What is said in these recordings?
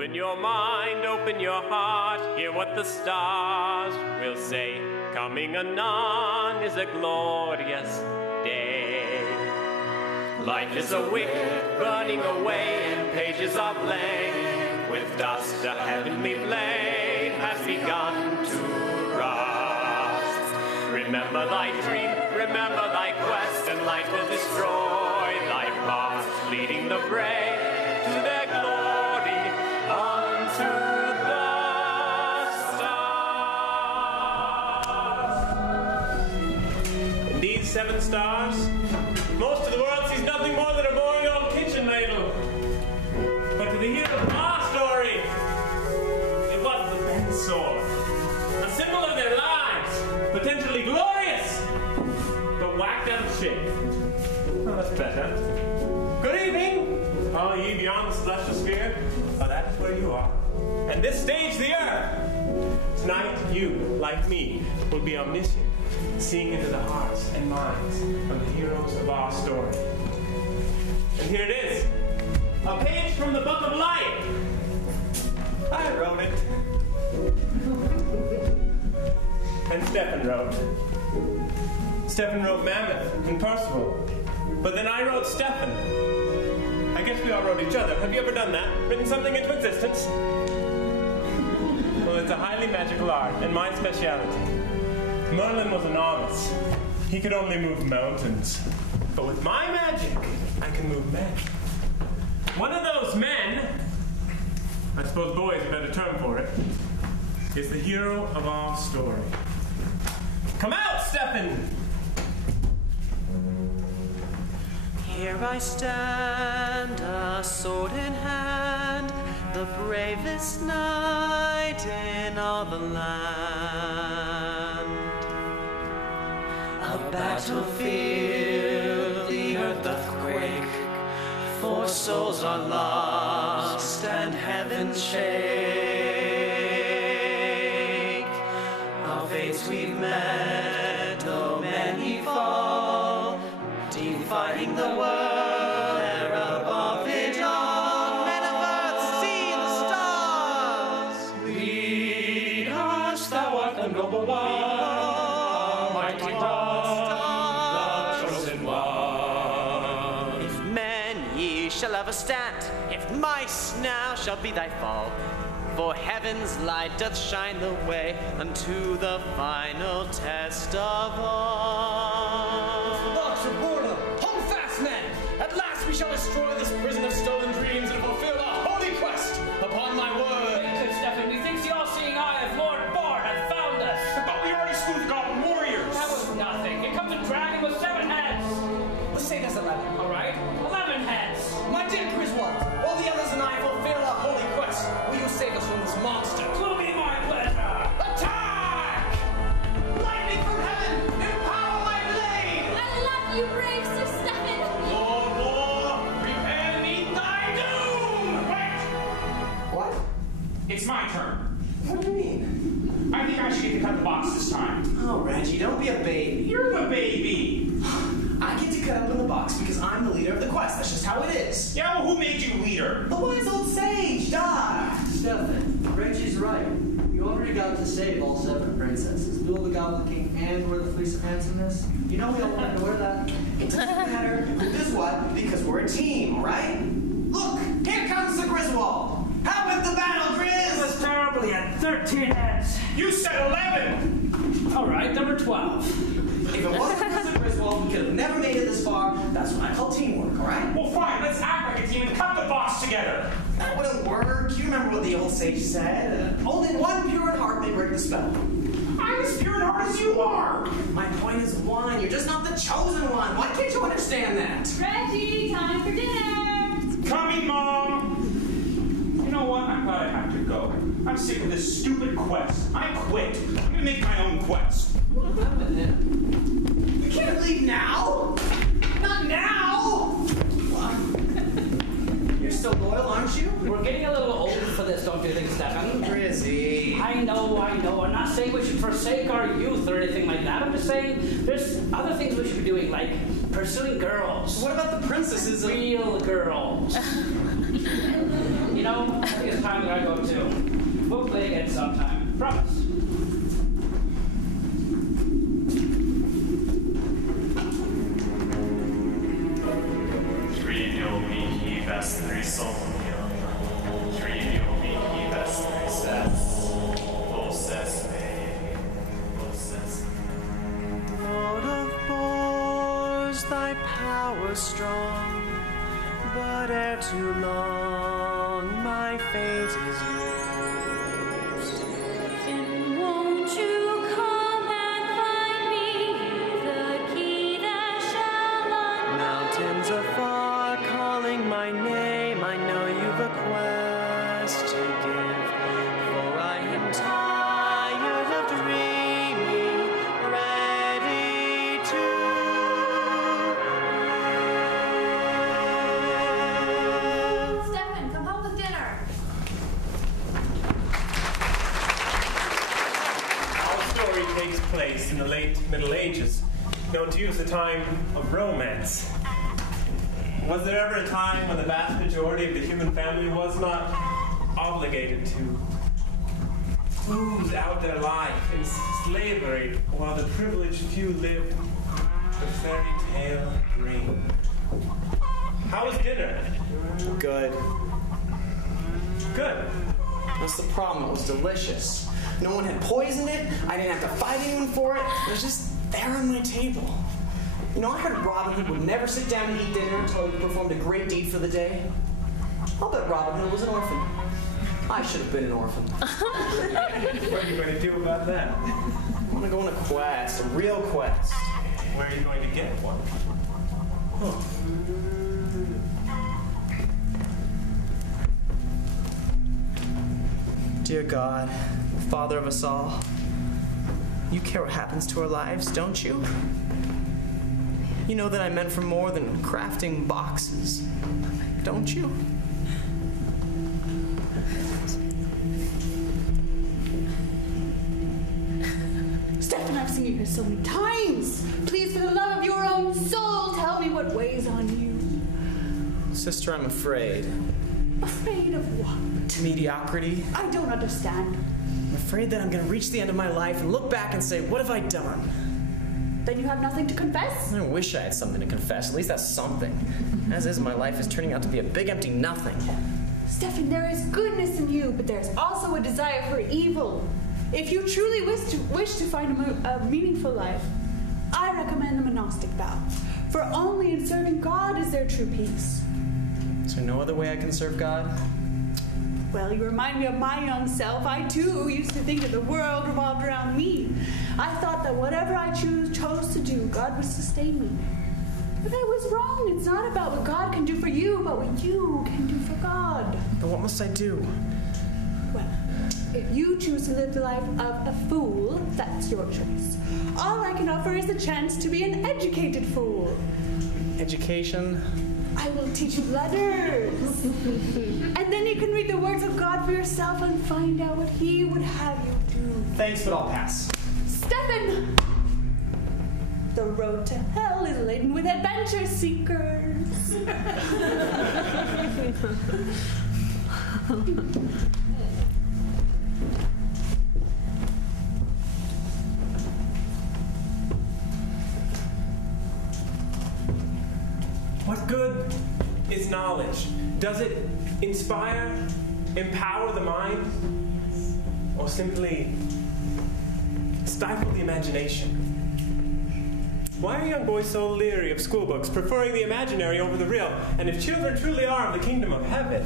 Open your mind, open your heart, hear what the stars will say. Coming anon is a glorious day. Life is a wick burning away and pages are blank. With dust a heavenly flame has begun to rust. Remember thy dream, remember thy quest, and light will destroy thy past, leading the brave to their glory unto the stars. And these 7 stars, most of the world sees nothing more than a boring old kitchen ladle. But to the hero of our story, it was the bent sword, a symbol of their lives, potentially glorious, but whacked out of shape. Oh, that's better. Good evening, all ye beyond the celestial sphere. Oh, that is where you are. And this stage, the earth. Tonight, you, like me, will be omniscient, seeing into the hearts and minds of the heroes of our story. And here it is, a page from the Book of Life. I wrote it. And Steffin wrote. Steffin wrote Mammoth and Percival. But then I wrote Steffin. I guess we all wrote each other. Have you ever done that? Written something into existence? Well, it's a highly magical art, and my speciality. Merlin was a novice. He could only move mountains. But with my magic, I can move men. One of those men, I suppose boy is a better term for it, is the hero of our story. Come out, Steffin! Here I stand, a sword in hand, the bravest knight in all the land. A battlefield, the earth doth quake, for souls are lost and heaven shake. Our fates we've met, though many fall, defying the world, there above it all. Men of earth, see the stars. Lead us, thou art the noble one, mighty one, the chosen one. If men ye shall ever stand, if mice now shall be thy fall, for heaven's light doth shine the way unto the final test of all. Box of Boredom, hold fast, men! At last we shall destroy this prison of stolen dreams and fulfill our holy quest. Upon my word. Good, Steffin, methinks the all-seeing eye of Lord Bard hath found us. But we already slew the goblin warriors. That was nothing. Here comes a dragon with 7 heads. Let's say there's 11. All right, 11 heads. My dear Griswold, all the others and I fulfill our holy quest. Will you save us from this monster? Will be my pleasure. Attack! Lightning from heaven, empower my blade! I love you, brave Sir Steffin. Lord War, prepare to meet thy doom! Wait! What? It's my turn. What do you mean? I think I should get to cut the box this time. Oh, Reggie, don't be a baby. You're the baby. I get to cut open the box because I'm the leader of the quest. That's just how it is. Yeah, well, who made you leader? The wise old sage, duh! Steffin, Reggie's right. You already got to save all 7 princesses, duel the Goblin King, and wear the Fleece of Handsomeness. You know we all wanted to wear that. It doesn't matter who does what because we're a team, alright? Look, here comes the Griswold! How with the battle, Grizz? It was terrible. He had 13 heads. You said 11. All right, number 12. If it wasn't for the Griswold, we could have never made it this far. That's what I call teamwork, alright? Well, fine, let's act like a team and cut the box together. That wouldn't work. You remember what the old sage said? Only one pure in heart may break the spell. I'm as pure in heart as you are. My point is one. You're just not the chosen one. Why can't you understand that? Reggie, time for dinner. Coming, Mom. You know what? I'm glad I have to go. I'm sick of this stupid quest. I quit. I'm gonna make my own quest. What happened then? You can't leave now! Not now! You're still loyal, aren't you? We're getting a little old for this, don't you think, Steffin? Grizzy. I know. I'm not saying we should forsake our youth or anything like that. I'm just saying there's other things we should be doing, like pursuing girls. What about the princesses? Real girls. You know, I think it's time that I go too. We'll play again sometime. Promise. Lord of Boars, thy power strong, but ere too long my fate is yours. And won't you come and find me the key that shall unlock? Mountains afar calling my name, I know you've a quest to give, for I am tired of dreaming, ready to live. Steffin, come home with dinner. Our story takes place in the late Middle Ages, known to you as the time of romance. Was there ever a time when the vast majority of the human family was not obligated to ooze out their life in slavery while the privileged few lived the fairy tale dream? How was dinner? Good. Good. That's the problem. It was delicious. No one had poisoned it. I didn't have to fight anyone for it. It was just there on my table. You know, I heard Robin Hood would never sit down to eat dinner until he performed a great deed for the day. I'll bet Robin Hood was an orphan. I should have been an orphan. What are you going to do about that? I want to go on a quest, a real quest. Where are you going to get one? Dear God, Father of us all, you care what happens to our lives, don't you? You know that I meant for more than crafting boxes, don't you? Steffin, I've seen you here so many times. Please, for the love of your own soul, tell me what weighs on you. Sister, I'm afraid. Afraid of what? Mediocrity. I don't understand. I'm afraid that I'm going to reach the end of my life and look back and say, what have I done? Then you have nothing to confess? I wish I had something to confess. At least that's something. As is, my life is turning out to be a big empty nothing. Steffin, there is goodness in you, but there's also a desire for evil. If you truly wish to find a meaningful life, I recommend the monastic vow. For only in serving God is there true peace. Is there no other way I can serve God? Well, you remind me of my young self. I, too, used to think that the world revolved around me. I thought that whatever I chose to do, God would sustain me. But I was wrong. It's not about what God can do for you, but what you can do for God. But what must I do? Well, if you choose to live the life of a fool, that's your choice. All I can offer is the chance to be an educated fool. Education? I will teach you letters. And then you can read the words of God for yourself and find out what He would have you do. Thanks, but I'll pass. Steffin! The road to hell is laden with adventure seekers. What good is knowledge? Does it inspire, empower the mind, or simply stifle the imagination? Why are young boys so leery of school books, preferring the imaginary over the real? And if children truly are of the kingdom of heaven,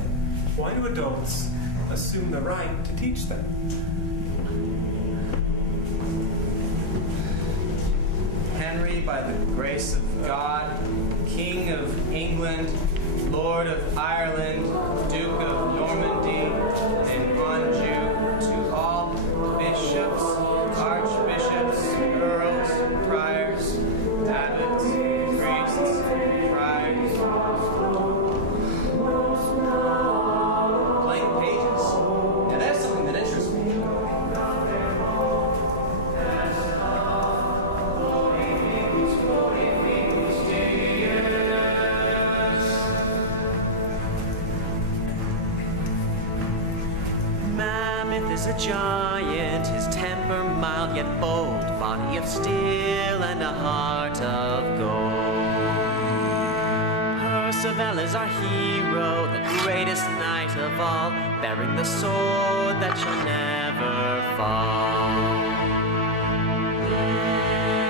why do adults assume the right to teach them? Henry, by the grace of God, King of England, Lord of Ireland, Duke of Normandy and Anjou, to all bishops, archbishops, earls, priors, abbots, priests, friars. Blank pages. Now that's something that interests me. is a giant, his temper mild yet bold, body of steel and a heart of gold. Percival is our hero, the greatest knight of all, bearing the sword that shall never fall.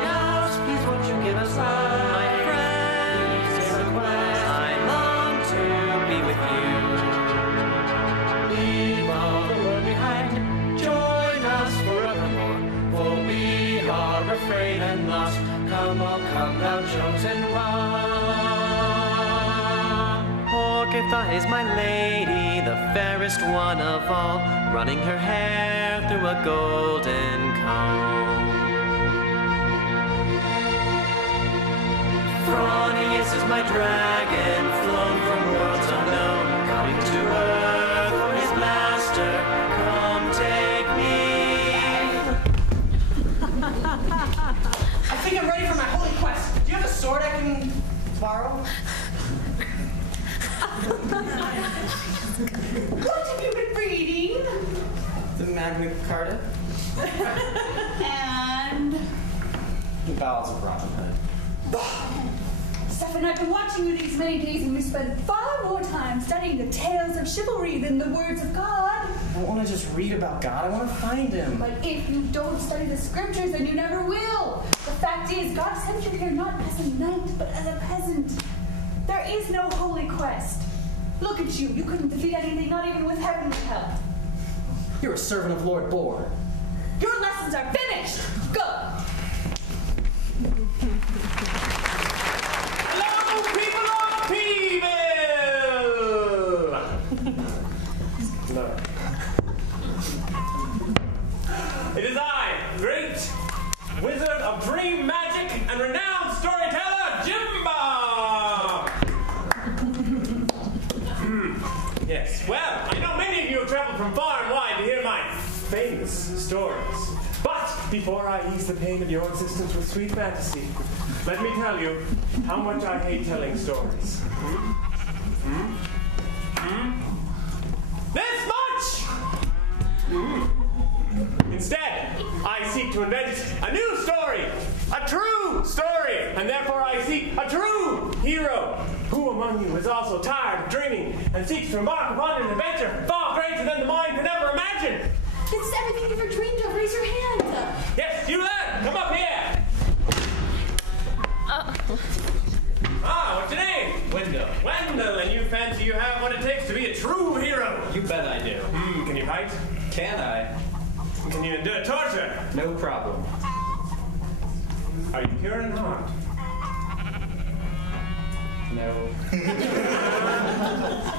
Now, please won't you give us love, my friends, a request. I long to be with you. Leave all the world behind, join us forevermore, for we are afraid and lost. Come, oh come, thou chosen one. Orchitha is my lady, the fairest one of all, running her hair through a golden comb. Phrontius is my dragon, flown from worlds unknown, coming to earth for his master. Come take me. I think I'm ready for my holy quest. Do you have a sword I can borrow? What have you been reading? The Magna Carta. And The Ballads of Robin Hood. Steffin, I've been watching you these many days, and we spent far more time studying the tales of chivalry than the words of God. I don't want to just read about God. I want to find him. But if you don't study the scriptures, then you never will. The fact is, God sent you here not as a knight, but as a peasant. There is no holy quest. Look at you. You couldn't defeat anything, not even with heavenly help. You're a servant of Lord Boar. Your lessons are finished. Go. Hello, people of Peeville! No. It is I, great wizard of dream magic and renowned storyteller, Jimba! Yes, well, I know many of you have traveled from far and wide to hear my famous stories. But before I ease the pain of your existence with sweet fantasy, let me tell you how much I hate telling stories. This much! Instead, I seek to invent a new story, a true story, and therefore I seek a true hero. Who among you is also tired of dreaming and seeks to embark upon an adventure far greater than the mind could ever imagine? It's everything you've ever dreamed of. Raise your hand. Yes, you lad, come up here. What's your name? Wendell. Wendell, and you fancy you have what it takes to be a true hero? You bet I do. Can you fight? Can I? Can you endure torture? No problem. Are you pure in heart? No.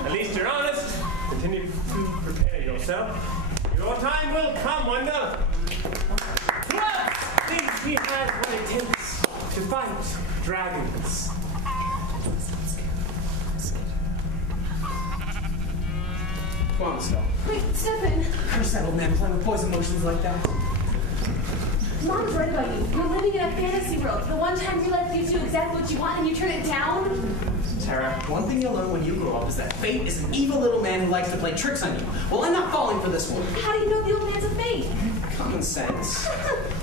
At least you're honest. Continue to prepare yourself. Your time will come, Wendell. Who else thinks he has what it takes to fight dragons? Come on, Stella. Wait, Steffin. Curse that old man playing with poison motions like that. Mom's right about you. You're living in a fantasy world. The one time your life gives you exactly what you want and you turn it down. Tara, one thing you'll learn when you grow up is that fate is an evil little man who likes to play tricks on you. Well, I'm not falling for this one. How do you know the old man's a fate? Common sense.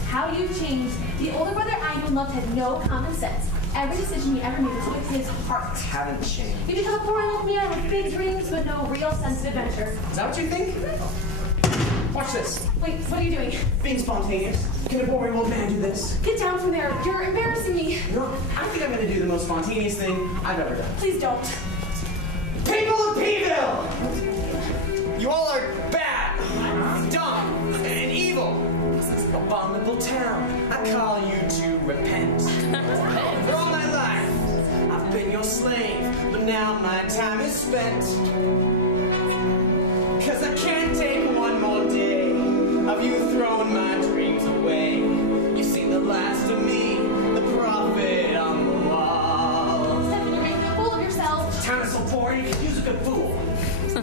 How you've changed. The older brother I knew and loved had no common sense. Every decision he ever made was with his heart. Haven't changed. You become a boring old man with big dreams but no real sense of adventure. Is that what you think? Watch this. Wait, what are you doing? Being spontaneous. Can a boring old man do this? Get down from there. You're embarrassing me. No, I think I'm going to do the most spontaneous thing I've ever done. Please don't. People of Peeville! You all are bad, dumb, and evil. This abominable town, I call you to repent. For all my life, I've been your slave, but now my time is spent. 'Cause I can't take one more day of you throwing my dreams away. You've seen the last of me, the prophet on the wall. Steffin, you're making a fool of yourself. This town is so boring, you could use a good fool.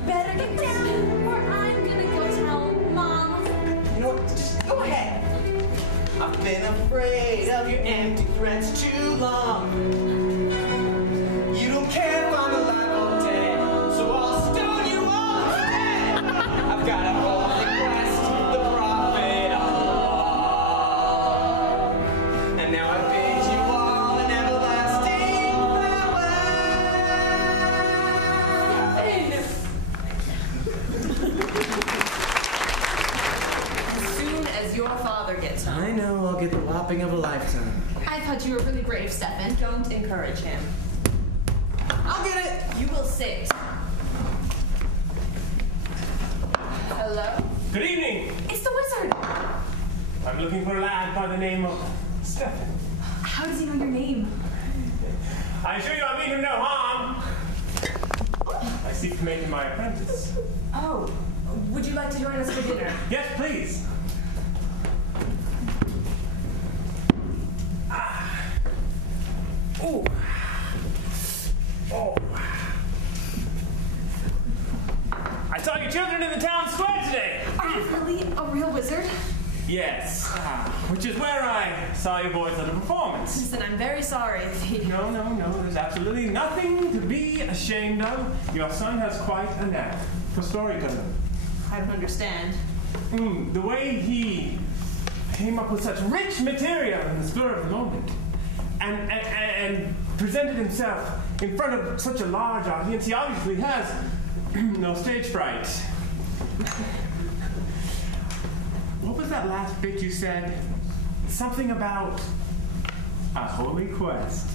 Better get down, or I'm gonna go tell Mom. You know what? Just go ahead. I've been afraid of your empty threats too long. You don't care if I'm alive or dead, so I'll stone you all to death. I've got a whole request, lifetime. I thought you were really brave, Steffin. Don't encourage him. I'll get it! You will sit. Hello? Good evening. It's the wizard. I'm looking for a lad by the name of Steffin. How does he know your name? I assure you I mean him no harm. I seek to make him my apprentice. Oh, would you like to join us for dinner? Yes, please. Ooh. Oh. I saw your children in the town square today. Are you really a real wizard? Yes, which is where I saw you boys at a performance. Listen, I'm very sorry if he... No, there's absolutely nothing to be ashamed of. Your son has quite a knack for storytelling. I don't understand. The way he came up with such rich material in the spur of the moment and presented himself in front of such a large audience, he obviously has no stage fright. What was that last bit you said? Something about a holy quest.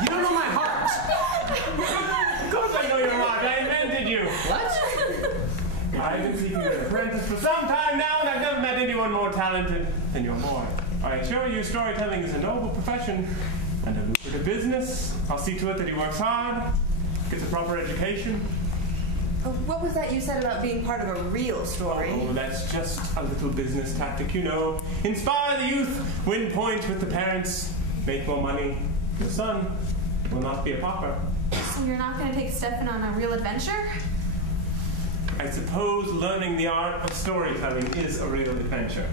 You don't know my heart. Of course I know your heart. I invented you. What? I've been seeking an apprentice for some time now, and I've never met anyone more talented than your boy. I assure you, storytelling is a noble profession and a lucrative business. I'll see to it that he works hard, gets a proper education. What was that you said about being part of a real story? Oh, that's just a little business tactic, you know. Inspire the youth, win points with the parents, make more money. Your son will not be a pauper. So you're not going to take Steffin on a real adventure? I suppose learning the art of storytelling is a real adventure.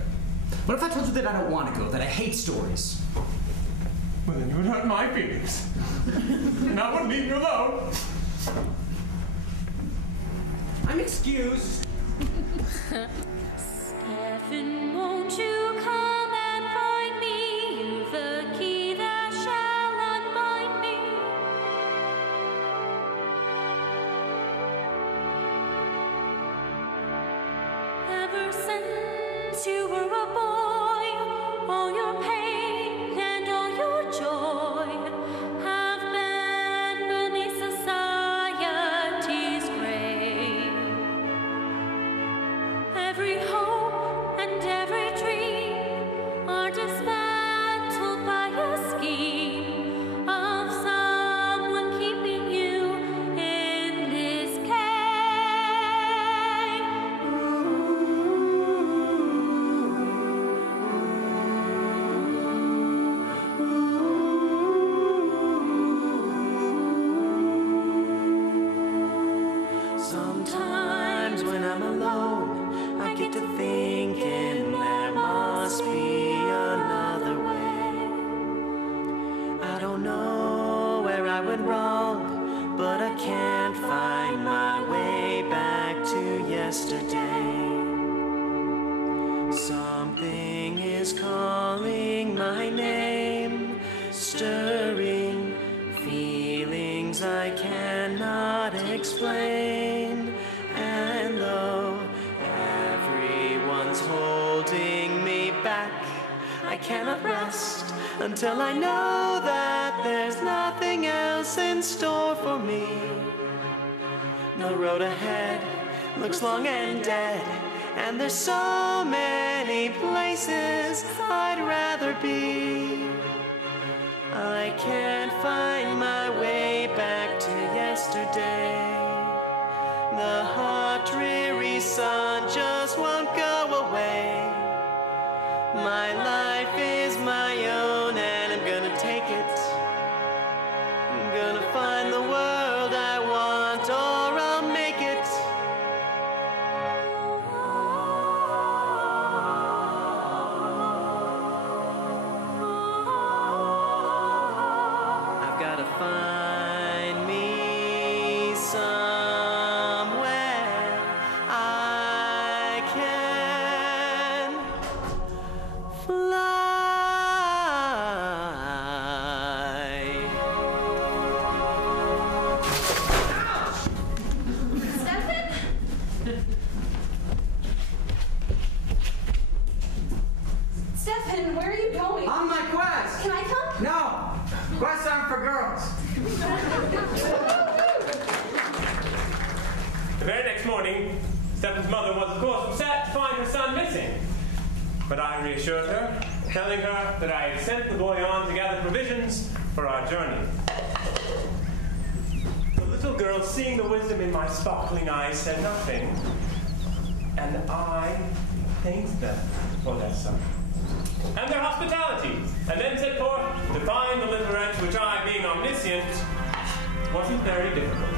What if I told you that I don't want to go, that I hate stories? Well, then you would hurt my feelings. And I wouldn't leave you alone. I'm excused. Steffin, won't you come and find me the key that shall unbind me? Ever since you were a boy, all your pain and all your joy have been beneath society's grave. Every hope and every dream are dismantled by a scheme of someone keeping you in this cage. Sometimes when I'm alone, I get to thinking there must be another way. I don't know where I went wrong, but I can't find my way back to yesterday. Something is calling my name, stirring feelings I cannot explain. And though everyone's holding me back, I cannot rest until I know that there's nothing else in store for me. The road ahead looks long and dead, and there's so many places I'd rather be. I can't find my way back to yesterday. The hot, dreary sun just won't go away. My life is my own, and I'm gonna take it. I'm gonna find the world I want, or I'll make it. Quests aren't for girls. The very next morning, Steffin's mother was, of course, upset to find her son missing. But I reassured her, telling her that I had sent the boy on to gather provisions for our journey. The little girl, seeing the wisdom in my sparkling eyes, said nothing, and I thanked them for their son and their hospitality, and then set forth to find the little wretch, which I, being omniscient, wasn't very difficult.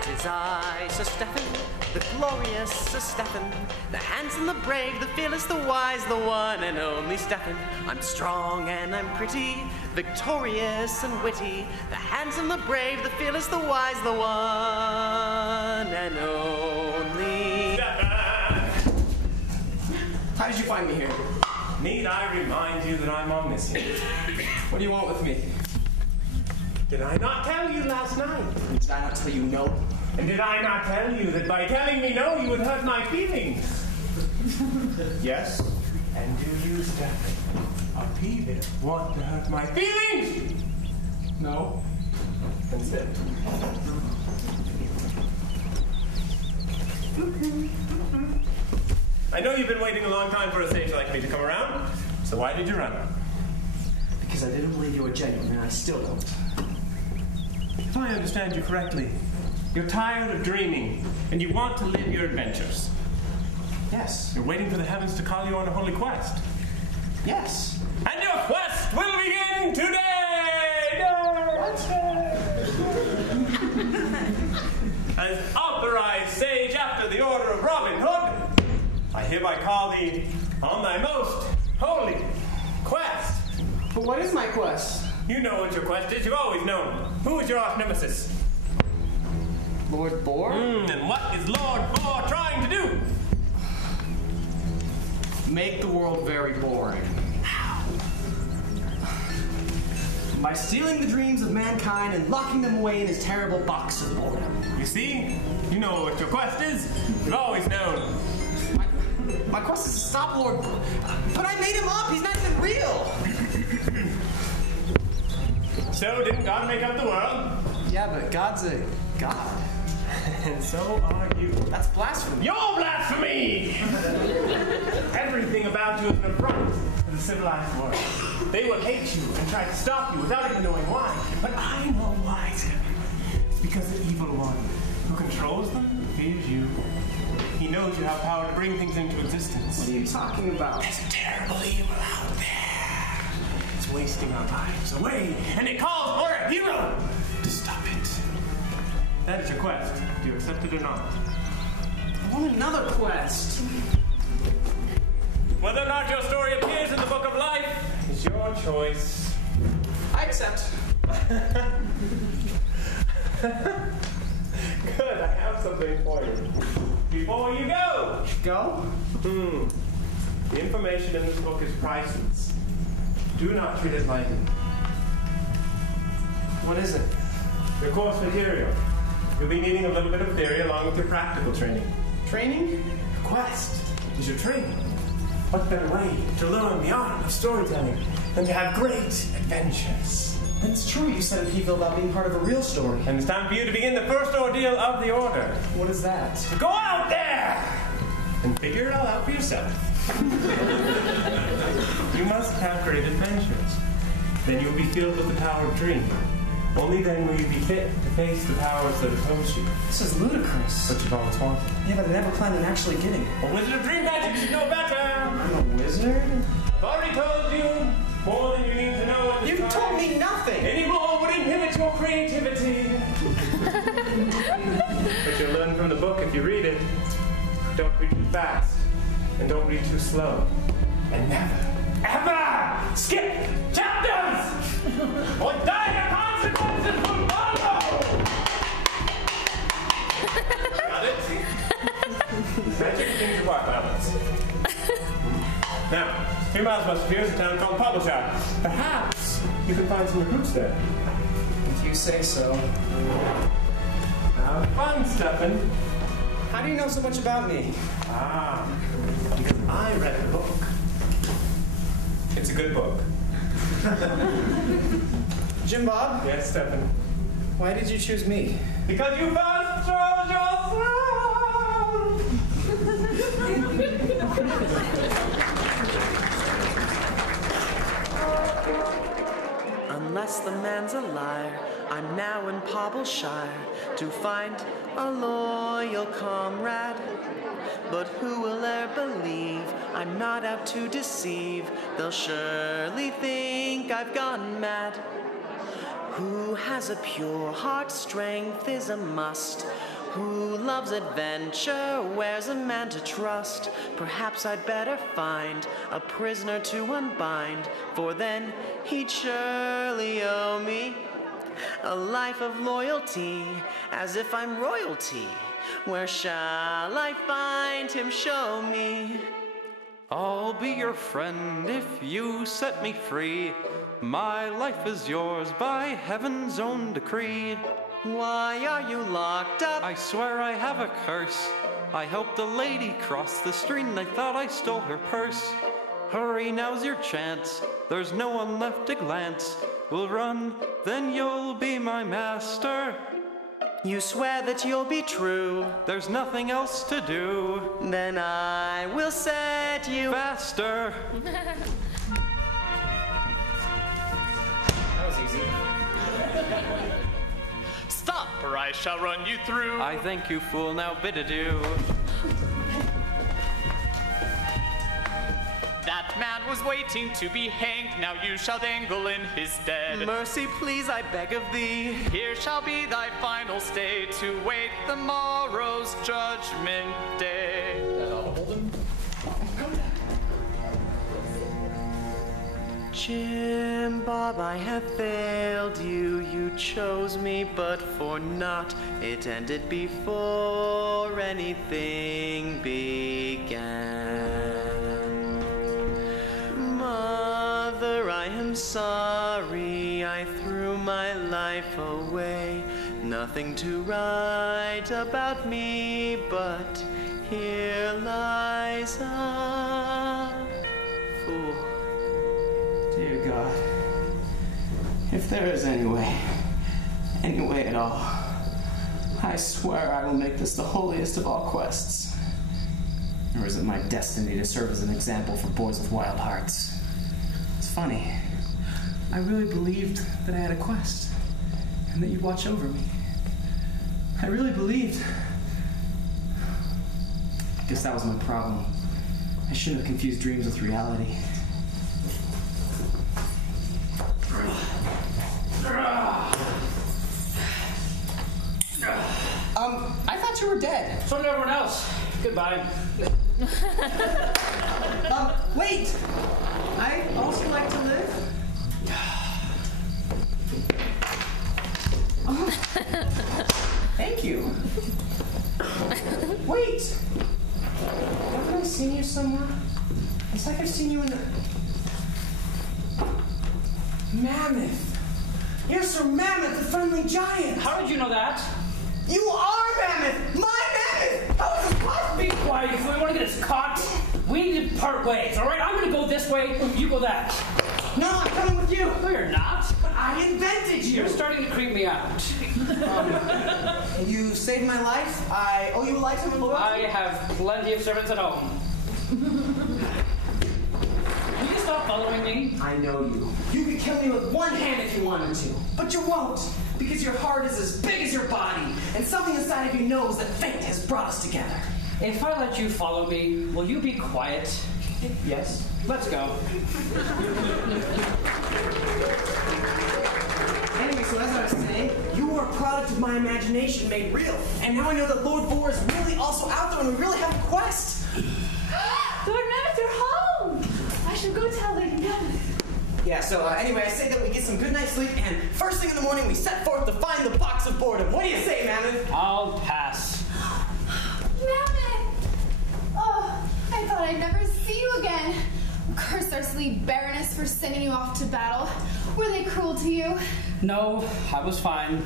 It is I, Sir Steffin, the glorious Sir Steffin, the handsome, the brave, the fearless, the wise, the one and only Steffin. I'm strong and I'm pretty, victorious and witty, the handsome, the brave, the fearless, the wise, the one and only Steffin! How did you find me here? Need I remind you that I'm omniscient? What do you want with me? Did I not tell you last night? Did I not tell you no? And did I not tell you that by telling me no, you would hurt my feelings? Yes. And do you, Steffin, a peasant, want to hurt my feelings? No. Then sit. I know you've been waiting a long time for a sage like me to come around, so why did you run? Because I didn't believe you were genuine, and I still don't. If I understand you correctly, you're tired of dreaming, and you want to live your adventures. Yes. You're waiting for the heavens to call you on a holy quest. Yes. And your quest will begin today! As authorized sage after the order of Robin Hood, I hereby call thee on thy most holy quest. But what is my quest? You know what your quest is. You've always known. Who is your arch nemesis? Lord Boar? And what is Lord Boar trying to do? Make the world very boring. How? By stealing the dreams of mankind and locking them away in his terrible box of boredom. You see? You know what your quest is. You've always known. My quest is to stop Lord Boar. But I made him up. He's not even real. So didn't God make up the world? Yeah, but God's a god. And so are you. That's blasphemy. You're blasphemy! Everything about you is an affront to the civilized world. They will hate you and try to stop you without even knowing why. But I know why, Steffin. It's because the evil one who controls them fears you. He knows you have power to bring things into existence. What are you talking about? There's a terrible evil out there. It's wasting our lives away, and it calls for a hero to stop it. That is your quest. Do you accept it or not? I want another quest. Whether or not your story appears in the Book of Life is your choice. I accept. Good, I have something for you. Before you go! Go? The information in this book is priceless. Do not treat it lightly. What is it? Your course material. You'll be needing a little bit of theory along with your practical training. Training? Your quest is your training. What better way to learn the art of storytelling than to have great adventures? That's true. You said a people about being part of a real story. And it's time for you to begin the first ordeal of the order. What is that? To go out there and figure it all out for yourself. You must have great adventures. Then you'll be filled with the power of dream. Only then will you be fit to face the powers that oppose you. This is ludicrous. But you've always wanted. Yeah, but I never planned on actually getting it. A wizard of dream magic should know better. I'm a wizard? I've already told you more than you need to know at this You time. told me nothing. Any more would inhibit your creativity. But you'll learn from the book if you read it. Don't read too fast. And don't read too slow. And never, ever skip chapters! Or dire consequences will follow! Got it? Magic things are work balance. Now, 3 miles west of here is a town called Publisher. Perhaps you can find some recruits there. If you say so. Have fun, Steffin. How do you know so much about me? Because I read the book. It's a good book. Jim Bob? Yes, Steffin. Why did you choose me? Because you first chose your throne! Unless the man's a liar, I'm now in Pobbleshire to find a loyal comrade. But who will e'er believe I'm not out to deceive? They'll surely think I've gone mad. Who has a pure heart, strength is a must. Who loves adventure, wears a man to trust. Perhaps I'd better find a prisoner to unbind, for then he'd surely owe me a life of loyalty, as if I'm royalty. Where shall I find him? Show me. I'll be your friend if you set me free. My life is yours by heaven's own decree. Why are you locked up? I swear I have a curse. I helped a lady cross the street and I thought I stole her purse. Hurry, now's your chance. There's no one left to glance. We'll run, then you'll be my master. You swear that you'll be true. There's nothing else to do. Then I will set you faster. That was easy. Stop, or I shall run you through. I thank you, fool. Now bid adieu. That man was waiting to be hanged. Now you shall dangle in his stead. Mercy, please, I beg of thee. Here shall be thy final stay to wait the morrow's judgment day. Jim Bob, I have failed you. You chose me, but for naught. It ended before anything began. Mother, I am sorry. I threw my life away. Nothing to write about me, but here lies a fool. Dear God, if there is any way at all, I swear I will make this the holiest of all quests. Or is it my destiny to serve as an example for boys with wild hearts? It's funny. I really believed that I had a quest, and that you'd watch over me. I really believed. I guess that was my problem. I shouldn't have confused dreams with reality. I thought you were dead. So did everyone else. Goodbye. Wait! I also like to live. Oh. Thank you. Wait! Haven't I seen you somewhere? It's like I've seen you in the... Mammoth! You're Sir Mammoth, the friendly giant! How did you know that? You are Mammoth! My Mammoth! How is this possible? Be quiet if we want to get us caught. We need to part ways, all right? I'm going to go this way, you go that. No, I'm coming with you! No, you're not. But I invented you! You're starting to creep me out. You saved my life. I owe you a lifetime of loyalty. I have plenty of servants at home. Will you stop following me? I know you. You could kill me with one hand if you wanted to. But you won't, because your heart is as big as your body, and something inside of you knows that fate has brought us together. If I let you follow me, will you be quiet? Yes. Let's go. Anyway, so as I was saying, you are a product of my imagination made real. And now I know that Lord Vor is really also out there and we really have a quest. Lord Mammoth, you're home! I should go tell Lady Mammoth. Yeah, so anyway, I say that we get some good night's sleep and first thing in the morning we set forth to find the Box of Boredom. What do you say, Mammoth? I'll pass. Mammoth! Oh, I thought I'd never see you again. Curse our sleep Baroness for sending you off to battle. Were they cruel to you? No, I was fine.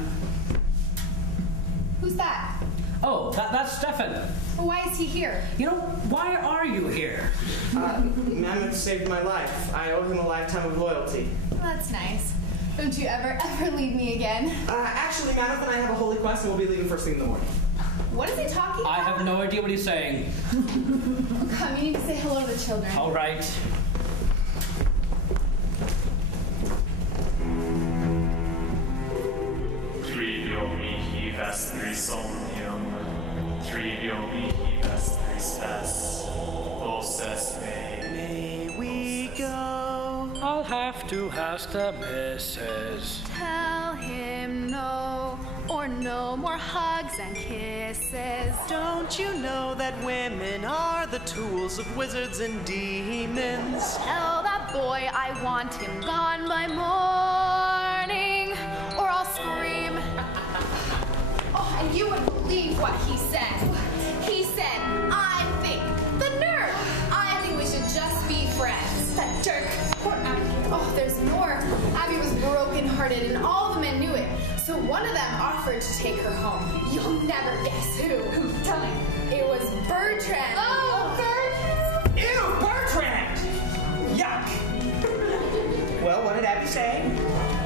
Who's that? Oh, that's Steffin. Why is he here? You know, why are you here? Mammoth saved my life. I owe him a lifetime of loyalty. Well, that's nice. Don't you ever leave me again? Actually, Mammoth and I have a holy quest and we'll be leaving first thing in the morning. What is he talking about? I have no idea what he's saying. Come, you need to say hello to the children. All right. Trivio mihi vestris omnium, trivio mihi vestris ves, voces mei. May we go? I'll have to ask the missus. Tell him no, or no more hugs and kisses. Don't you know that women are the tools of wizards and demons? Tell that boy I want him gone by morning, or I'll scream. Oh, and you wouldn't believe what he said. He said, I think, the nerve, I think we should just be friends. That jerk. Poor Abby. Oh, there's more. Abby was broken-hearted, and all the men knew it. So one of them offered to take her home. You'll never guess who. Tell me. It was Bertrand. Oh, Bertrand! Ew, Bertrand! Yuck! Well, what did Abby say?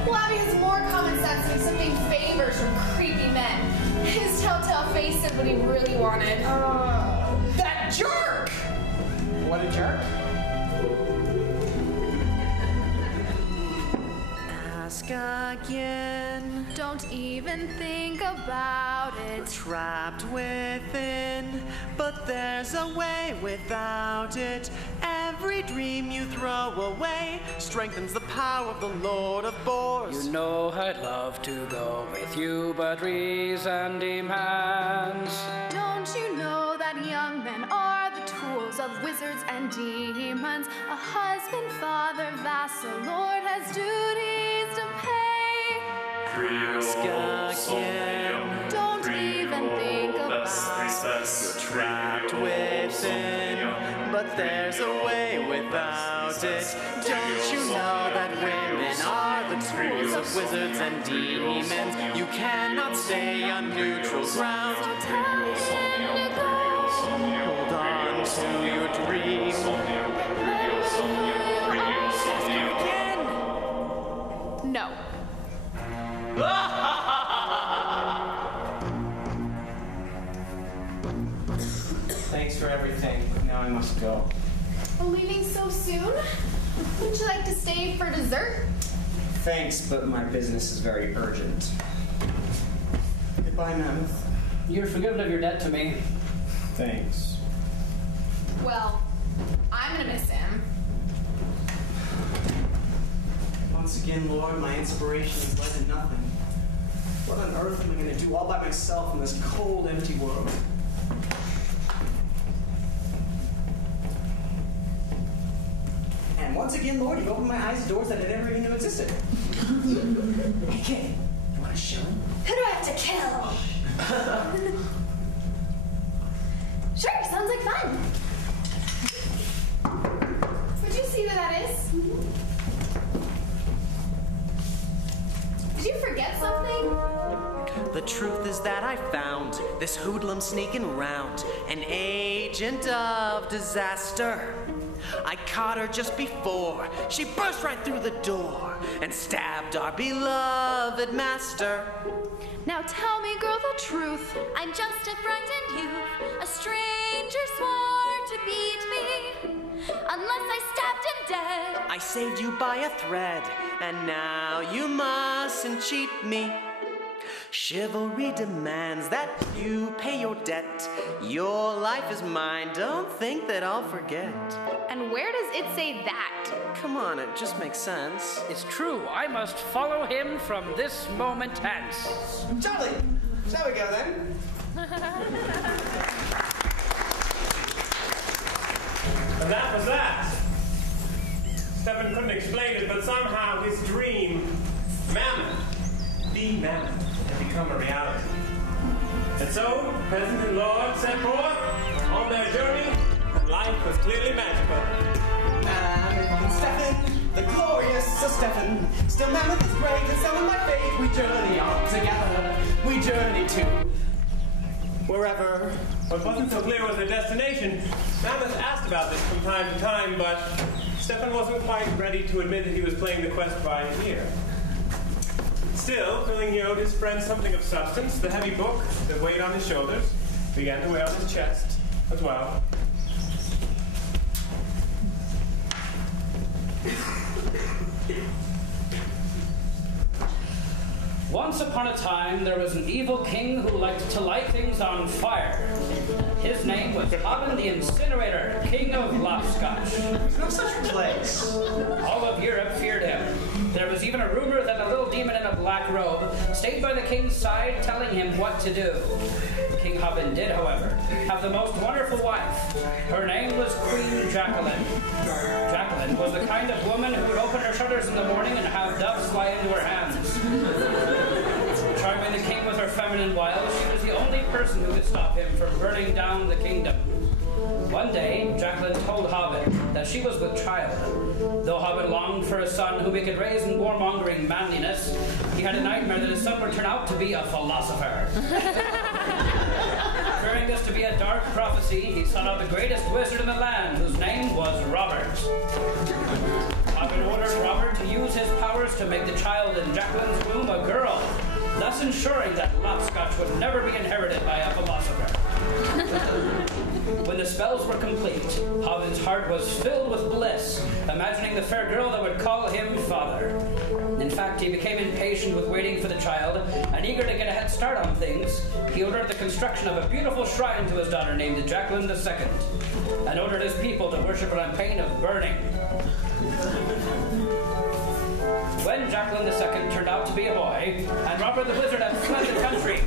Well, Abby has more common sense than accepting favors from creepy men. His telltale face said what he really wanted. That jerk! What a jerk. Ask again. Don't even think about it. Trapped within, but there's a way without it. Every dream you throw away strengthens the power of the Lord of Boars. You know I'd love to go with you, but reason demands. Don't you know that young men are the tools of wizards and demons? A husband, father, vassal, lord has duties to pay. Ask again. Don't even think about it. You're trapped within, but there's a way without it. Don't you know that women are the tools of wizards and demons? You cannot stay on neutral ground. Hold on to your dream. No. Thanks for everything. Now I must go. We're leaving so soon? Would you like to stay for dessert? Thanks, but my business is very urgent. Goodbye, Mammoth. You're forgiven of your debt to me. Thanks. Well, I'm gonna miss him. Once again, Lord, my inspiration has led to nothing. What on earth am I going to do all by myself in this cold, empty world? And once again, Lord, you've opened my eyes to doors that I never even knew existed. Hey, kid, you want to show him? Who do I have to kill? Sure, sounds like fun. Would you see who that is? Did you forget something? The truth is that I found this hoodlum sneaking around, an agent of disaster. I caught her just before she burst right through the door and stabbed our beloved master. Now tell me, girl, the truth. I'm just a frightened youth. A stranger swore to beat me. Unless I stabbed him dead. I saved you by a thread, and now you mustn't cheat me. Chivalry demands that you pay your debt. Your life is mine, don't think that I'll forget. And where does it say that? Come on, it just makes sense. It's true, I must follow him from this moment hence. Jolly! Shall we go then? And that was that. Steffin couldn't explain it, but somehow his dream, Mammoth, the Mammoth, had become a reality. And so, peasant and lord set forth on their journey, and life was clearly magical. And Steffin, the glorious Sir Steffin, still Mammoth is great, and so in my faith we journey on together. We journey to wherever. What wasn't so clear was their destination. Mammoth asked about this from time to time, but Steffin wasn't quite ready to admit that he was playing the quest by ear. Still, feeling he owed his friend something of substance, the heavy book that weighed on his shoulders began to weigh on his chest as well. Once upon a time, there was an evil king who liked to light things on fire. His name was Hobbin the Incinerator, king of Lopscotch. There's no such place. All of Europe feared him. There was even a rumor that a little demon in a black robe stayed by the king's side, telling him what to do. King Hobbin did, however, have the most wonderful wife. Her name was Queen Jacqueline. Jacqueline was the kind of woman who would open her shutters in the morning and have doves fly into her hands. Charming the king with her feminine wiles, she was the only person who could stop him from burning down the kingdom. One day, Jacqueline told Hobbin that she was with child. Though Hobbin longed for a son whom he could raise in warmongering manliness, he had a nightmare that his son would turn out to be a philosopher. Fearing this to be a dark prophecy, he sought out the greatest wizard in the land, whose name was Robert. Hobbin ordered Robert to use his powers to make the child in Jacqueline's womb a girl, thus ensuring that Lopscotch would never be inherited by a philosopher. When the spells were complete, Hobbin's heart was filled with bliss, imagining the fair girl that would call him father. In fact, he became impatient with waiting for the child, and eager to get a head start on things, he ordered the construction of a beautiful shrine to his daughter named Jacqueline II, and ordered his people to worship her on pain of burning. When Jacqueline II turned out to be a boy, and Robert the Wizard had fled the country,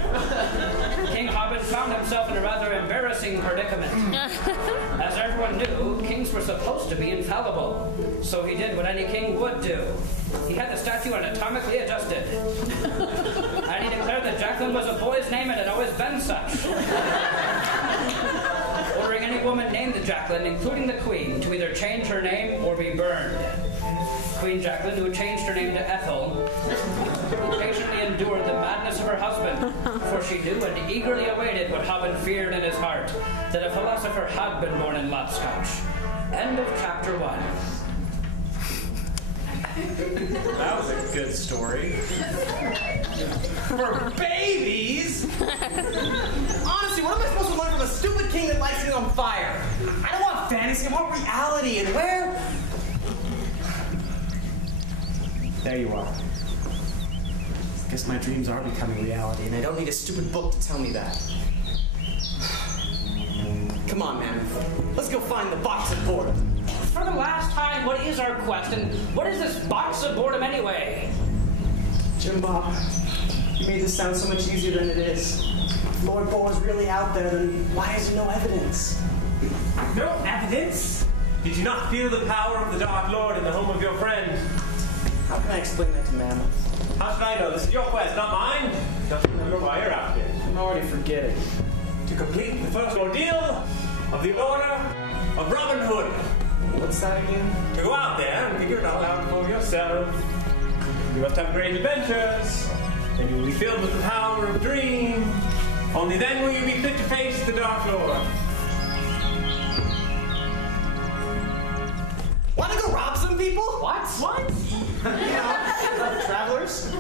King Hobbin found himself in a rather embarrassing predicament. As everyone knew, kings were supposed to be infallible, so he did what any king would do. He had the statue anatomically adjusted. And he declared that Jacqueline was a boy's name and had always been such. Ordering any woman named Jacqueline, including the queen, to either change her name or be burned. Queen Jacqueline, who changed her name to Ethel, patiently endured the madness of her husband, for she knew and eagerly awaited what Hobbin feared in his heart, that a philosopher had been born in Lopscotch. End of chapter 1. That was a good story. For babies? Honestly, what am I supposed to learn from a stupid king that lights things on fire? I don't want fantasy, I want reality, and where? There you are. Guess my dreams are becoming reality, and I don't need a stupid book to tell me that. Come on, Mammoth. Let's go find the Box of Boredom. For the last time, what is our quest, and what is this Box of Boredom anyway? Jim Bob, you made this sound so much easier than it is. If Lord Bore's really out there, then why is there no evidence? No evidence? Did you not feel the power of the Dark Lord in the home of your friend? How can I explain that to Mammoth? How should I know? This is your quest, not mine. Just remember why you're out here. I'm already forgetting. To complete the first ordeal of the Order of Robin Hood. What's that again? To go out there and figure it all out for yourself. You must have great adventures, and you will be filled with the power of dream. Only then will you be fit to face the Dark Lord. Want to go rob some people? What? Travelers?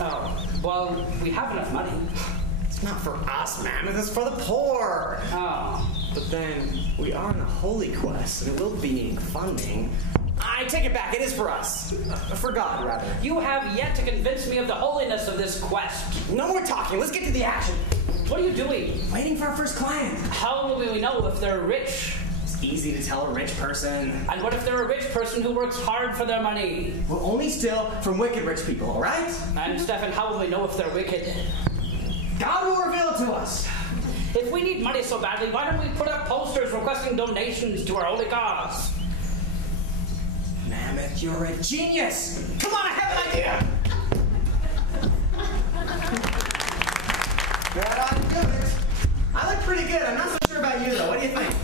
Oh, well, we have enough money. It's not for us, Mammoth. It's for the poor. Oh. But then, we are on a holy quest, and it will be needing funding. I take it back. It is for us. For God, rather. You have yet to convince me of the holiness of this quest. No more talking. Let's get to the action. What are you doing? Waiting for our first client. How will we know if they're rich? It's easy to tell a rich person. And what if they're a rich person who works hard for their money? We'll only steal from wicked rich people, all right? And Steffin, how will we know if they're wicked? God will reveal it to us. If we need money so badly, why don't we put up posters requesting donations to our holy cause? Mammoth, you're a genius! Come on, I have an idea! That ought to do it. I look pretty good. I'm not so sure about you, though. What do you think?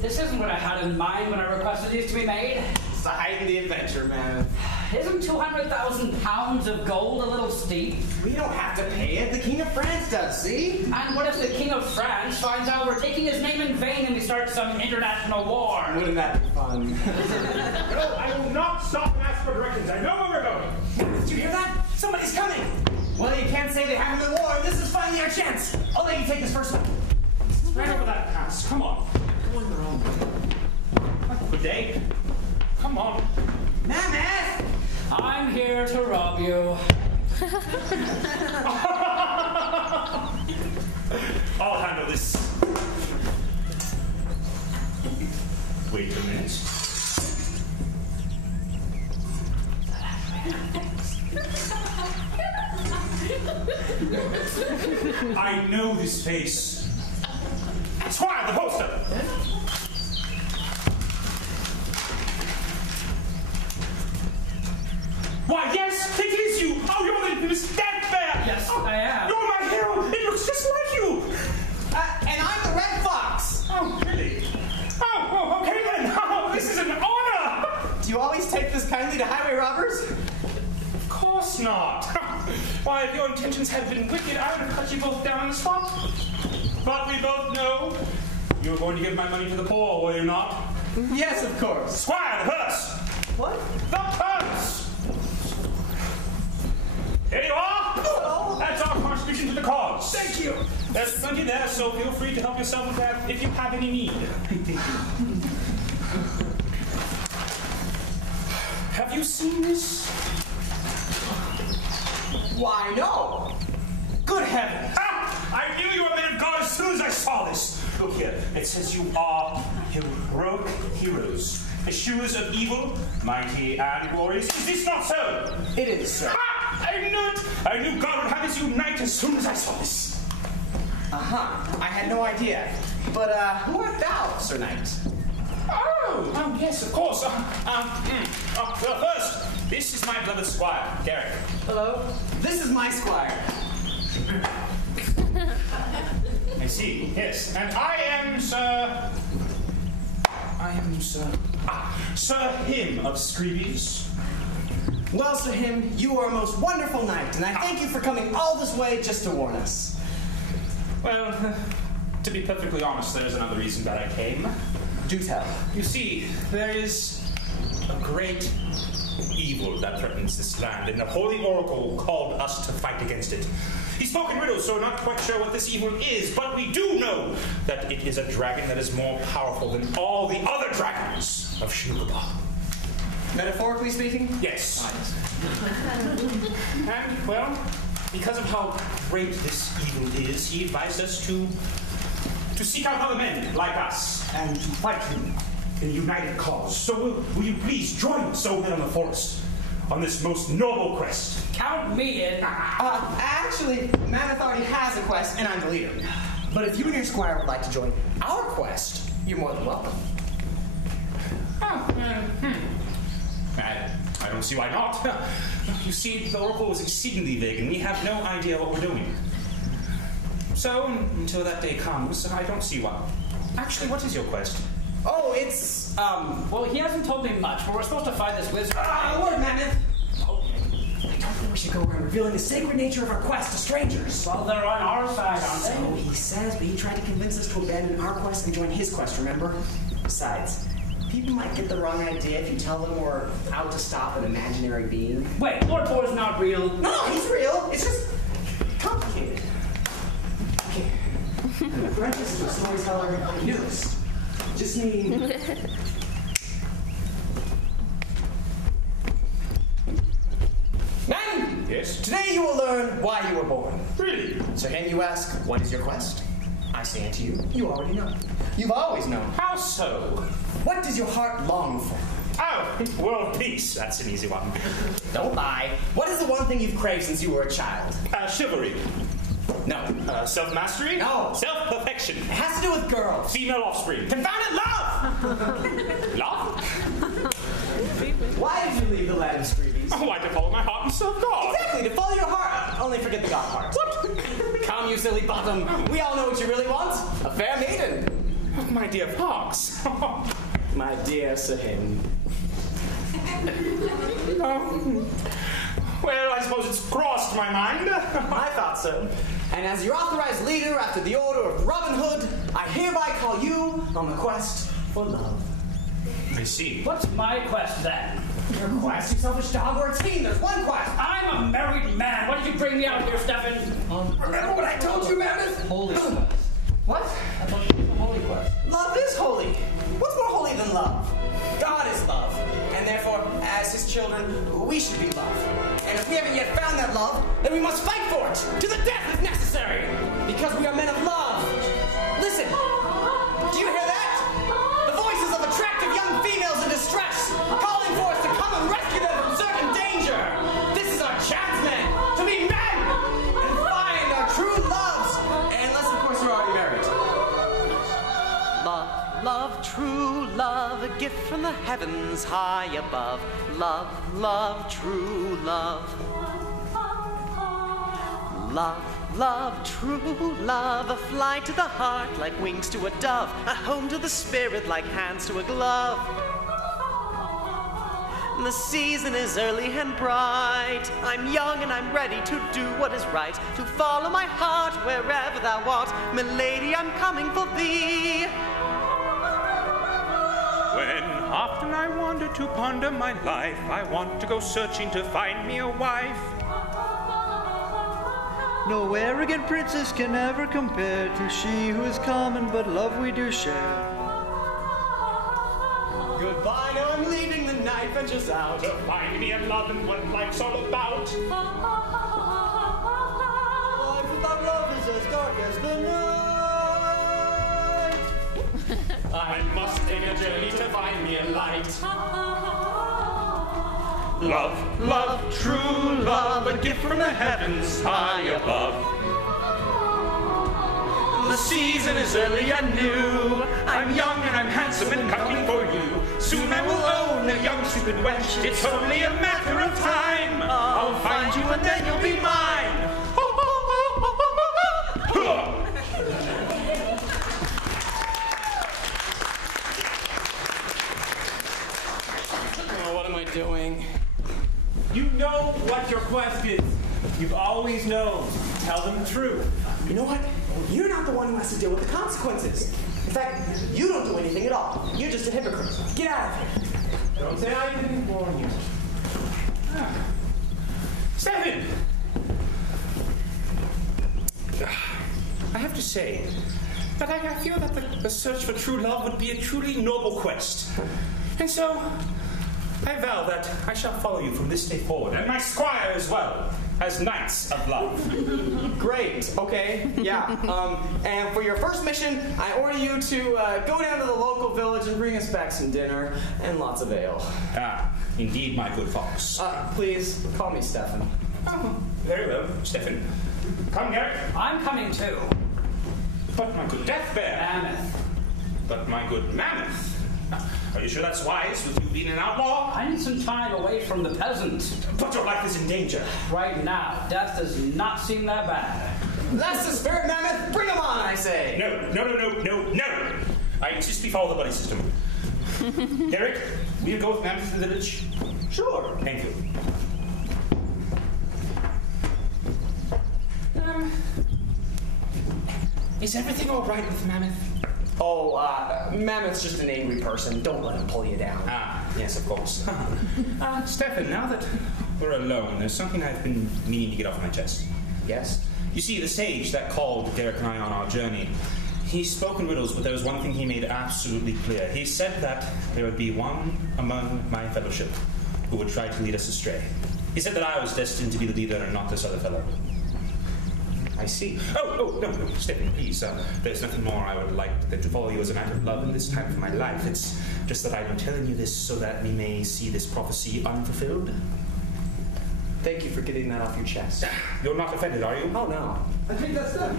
This isn't what I had in mind when I requested these to be made. It's the height of the adventure, Mammoth. Isn't 200,000 pounds of gold a little steep? We don't have to pay it. The King of France does, see? And what if the King of France finds out we're taking his name in vain and we start some international war? Wouldn't that be fun? No, I will not stop and ask for directions. I know where we're going. Did you hear that? Somebody's coming. Well, you can't say they haven't been warned. This is finally our chance. I'll let you take this first one. Right over that pass. Come on. Going the wrong way. Good day. Come on. Mammoth! I'm here to rob you. I'll handle this. Wait a minute. I know this face. Squire, the poster! Why, yes, it is you! Oh, you're the infamous Death Bear! Yes, oh, I am. You're my hero! It looks just like you! And I'm the Red Fox! Oh, really? Oh, okay then! Oh, this is an honor! Do you always take this kindly to highway robbers? Of course not! Why, if your intentions had been wicked, I would have cut you both down on the spot. But we both know you were going to give my money to the poor, were you not? Yes, of course. Squire, the purse! What? The purse! Here you are! Oh. That's our contribution to the cause. Thank you. There's plenty there, so feel free to help yourself with that if you have any need. Have you seen this? Why, no. Good heavens. I knew you were men of God as soon as I saw this. Look here. It says you are heroic heroes. Eschewers of evil, mighty and glorious. Is this not so? It is, sir. I knew it! I knew God would have us unite as soon as I saw this. I had no idea. But, who art thou, Sir Knight? Oh, yes, of course. Well, first, this is my beloved squire, Derek. Hello. This is my squire. I see, yes. And I am Sir Him of Screebies. Well, Sir Him, you are a most wonderful knight, and I thank you for coming all this way just to warn us. Well, to be perfectly honest, there's another reason that I came. Do tell. You see, there is a great evil that threatens this land, and the Holy Oracle called us to fight against it. He spoke in riddles, so we're not quite sure what this evil is, but we do know that it is a dragon that is more powerful than all the other dragons of Shinugaba. Metaphorically speaking? Yes. And, well, because of how great this evil is, he advised us to seek out other men like us and to fight him in a united cause. So will you please join us over there in the forest on this most noble quest? Count me in. Actually, Mammoth already has a quest, and I'm the leader. But if you and your squire would like to join our quest, you're more than welcome. I don't see why not. You see, the Oracle is exceedingly vague, and we have no idea what we're doing. So, until that day comes, I don't see why. Actually, what is your quest? Oh, it's, Well, he hasn't told me much, but we're supposed to find this wizard. Lord Mammoth! I don't think we should go around revealing the sacred nature of our quest to strangers. Well, they're on our side, aren't So they? he says, but he tried to convince us to abandon our quest and join his quest, remember? Besides, people might get the wrong idea if you tell them we're out to stop an imaginary being. Wait, Lord Boar's not real. No, he's real. It's just complicated. Okay. An apprentice to a storyteller like news. Just mean... Men! Yes? Today you will learn why you were born. Really? So then you ask, what is your quest? I say unto you, you already know. You've always known. How so? What does your heart long for? Oh, world peace. That's an easy one. Don't lie. What is the one thing you've craved since you were a child? Chivalry. No. Self-mastery? No. Self-perfection. It has to do with girls. Female offspring. Confounded love! Love? Why did you leave the land of Screebies? Oh, I to follow my heart and serve God. Exactly, to follow your heart. Only forget the God part. What? Come, you silly bottom. We all know what you really want. A fair maiden. Oh, my dear Fox. My dear Sir Him. No. Well, I suppose it's crossed my mind. I thought so. And as your authorized leader after the order of Robin Hood, I hereby call you on the quest for love. I see. What's my quest then? Your quest, you selfish dog, we're a team. There's one quest. I'm a married man. Why did you bring me out here, Steffin? Remember what I told you, Mammoth? Holy quest. What? I thought it was a holy quest. Love is holy. What's more holy than love? God is love. And therefore, as his children, we should be loved. And if we haven't yet found that love, then we must fight for it, to the death if necessary. Because we are men of love. Listen. Do you hear that? The voices of attractive young females in distress, calling for us to come and rescue them from certain danger. This is our chance, men, to be men and find our true loves. Unless, of course, we're already married. Love, love, true love, a gift from the heavens high above. Love, love, true love. Love, love, true love, a flight to the heart like wings to a dove, a home to the spirit like hands to a glove. The season is early and bright. I'm young and I'm ready to do what is right, to follow my heart wherever thou art. Milady, I'm coming for thee. When often I wander to ponder my life, I want to go searching to find me a wife. No arrogant princess can ever compare to she who is common, but love we do share. Goodbye, now I'm leaving the night ventures out. To find me in love and what life's all about. Life without love is as dark as the night. I must take a journey to find me a light. Love, love, true love, a gift from the heavens high above. The season is early and new. I'm young and I'm handsome and coming for you. Soon I will own a young stupid wench. It's only a matter of time. I'll find you and then you'll be mine. Oh, what am I doing? You know what your quest is. You've always known. Tell them the truth. You know what? You're not the one who has to deal with the consequences. In fact, you don't do anything at all. You're just a hypocrite. Get out of here. Don't say I didn't warn you. Steffin! I have to say that I feel that the search for true love would be a truly noble quest. And so, I vow that I shall follow you from this day forward, and my squire as well, as knights of love. Great. Okay. Yeah. And for your first mission, I order you to go down to the local village and bring us back some dinner and lots of ale. Ah, indeed, my good fox. Please, call me Steffin. Oh, very well, Steffin. Come, Garrick. I'm coming too. But my good Death Bear. Mammoth. But my good Mammoth. Are you sure that's wise, with you being an outlaw? I need some time away from the peasant. But your life is in danger. Right now, death does not seem that bad. That's the spirit, Mammoth. Bring him on, I say. No. I insist we follow the buddy system. Derek, will you go with Mammoth to the village? Sure. Thank you. Is everything all right with Mammoth? Oh, Mammoth's just an angry person. Don't let him pull you down. Ah, yes, of course. Steffin, now that we're alone, there's something I've been meaning to get off my chest. Yes? You see, the sage that called Derek and I on our journey, he spoke in riddles, but there was one thing he made absolutely clear. He said that there would be one among my fellowship who would try to lead us astray. He said that I was destined to be the leader and not this other fellow. I see. Oh, no, Steffin, please. There's nothing more I would like than to follow you as a matter of love in this time of my life. It's just that I'm telling you this so that we may see this prophecy unfulfilled. Thank you for getting that off your chest. You're not offended, are you? Oh, no. I think that's done.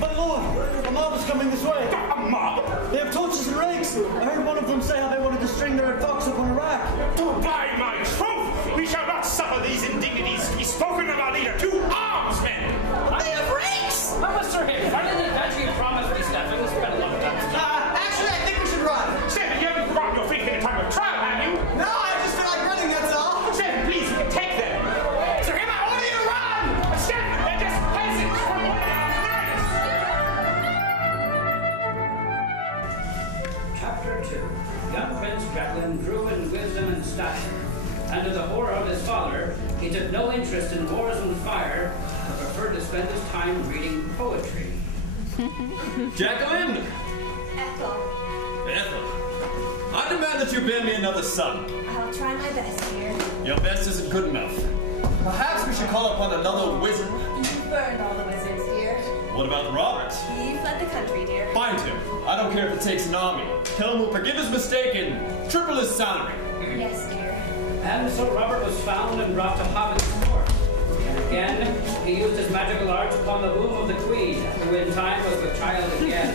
My lord, a mob is coming this way. A mob? They have torches and rakes. I heard one of them say how they wanted to string their fox up on a rack. By my troth, we shall not suffer these indignities to be spoken of our leader. 2 arms, men! They have rakes! Mr. Hicks, why didn't you promise me, Steffin? It's been a long time. stature. And to the horror of his father, he took no interest in wars and fire, but preferred to spend his time reading poetry. Jacqueline! Ethel, Ethel, I demand that you bear me another son. I'll try my best, dear. Your best isn't good enough. Perhaps we should call upon another wizard. You burned all the wizards, dear. What about Robert? He fled the country, dear. Find him. I don't care if it takes an army. Tell him we'll forgive his mistake and triple his salary. Yes, dear. And so Robert was found and brought to Hobbit's court. And again, he used his magical arts upon the womb of the queen, who in time was with child again.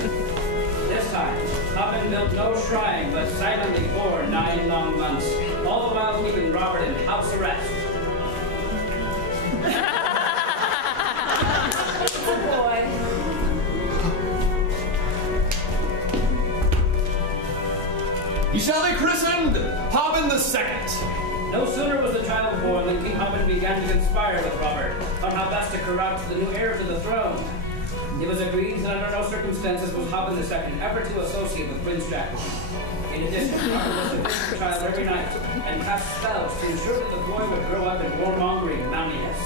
This time, Hobbit built no shrine, but silently bore 9 long months, all the while keeping Robert in house arrest. Boy. He shall be christened Hobbin the Second. No sooner was the child born than King Hobbit began to conspire with Robert on how best to corrupt the new heir to the throne. It was agreed that under no circumstances was Hobbin II ever to associate with Prince Jacqueline. In addition, Robert was to visit the child every night and cast spells to ensure that the boy would grow up in warmongering manliness.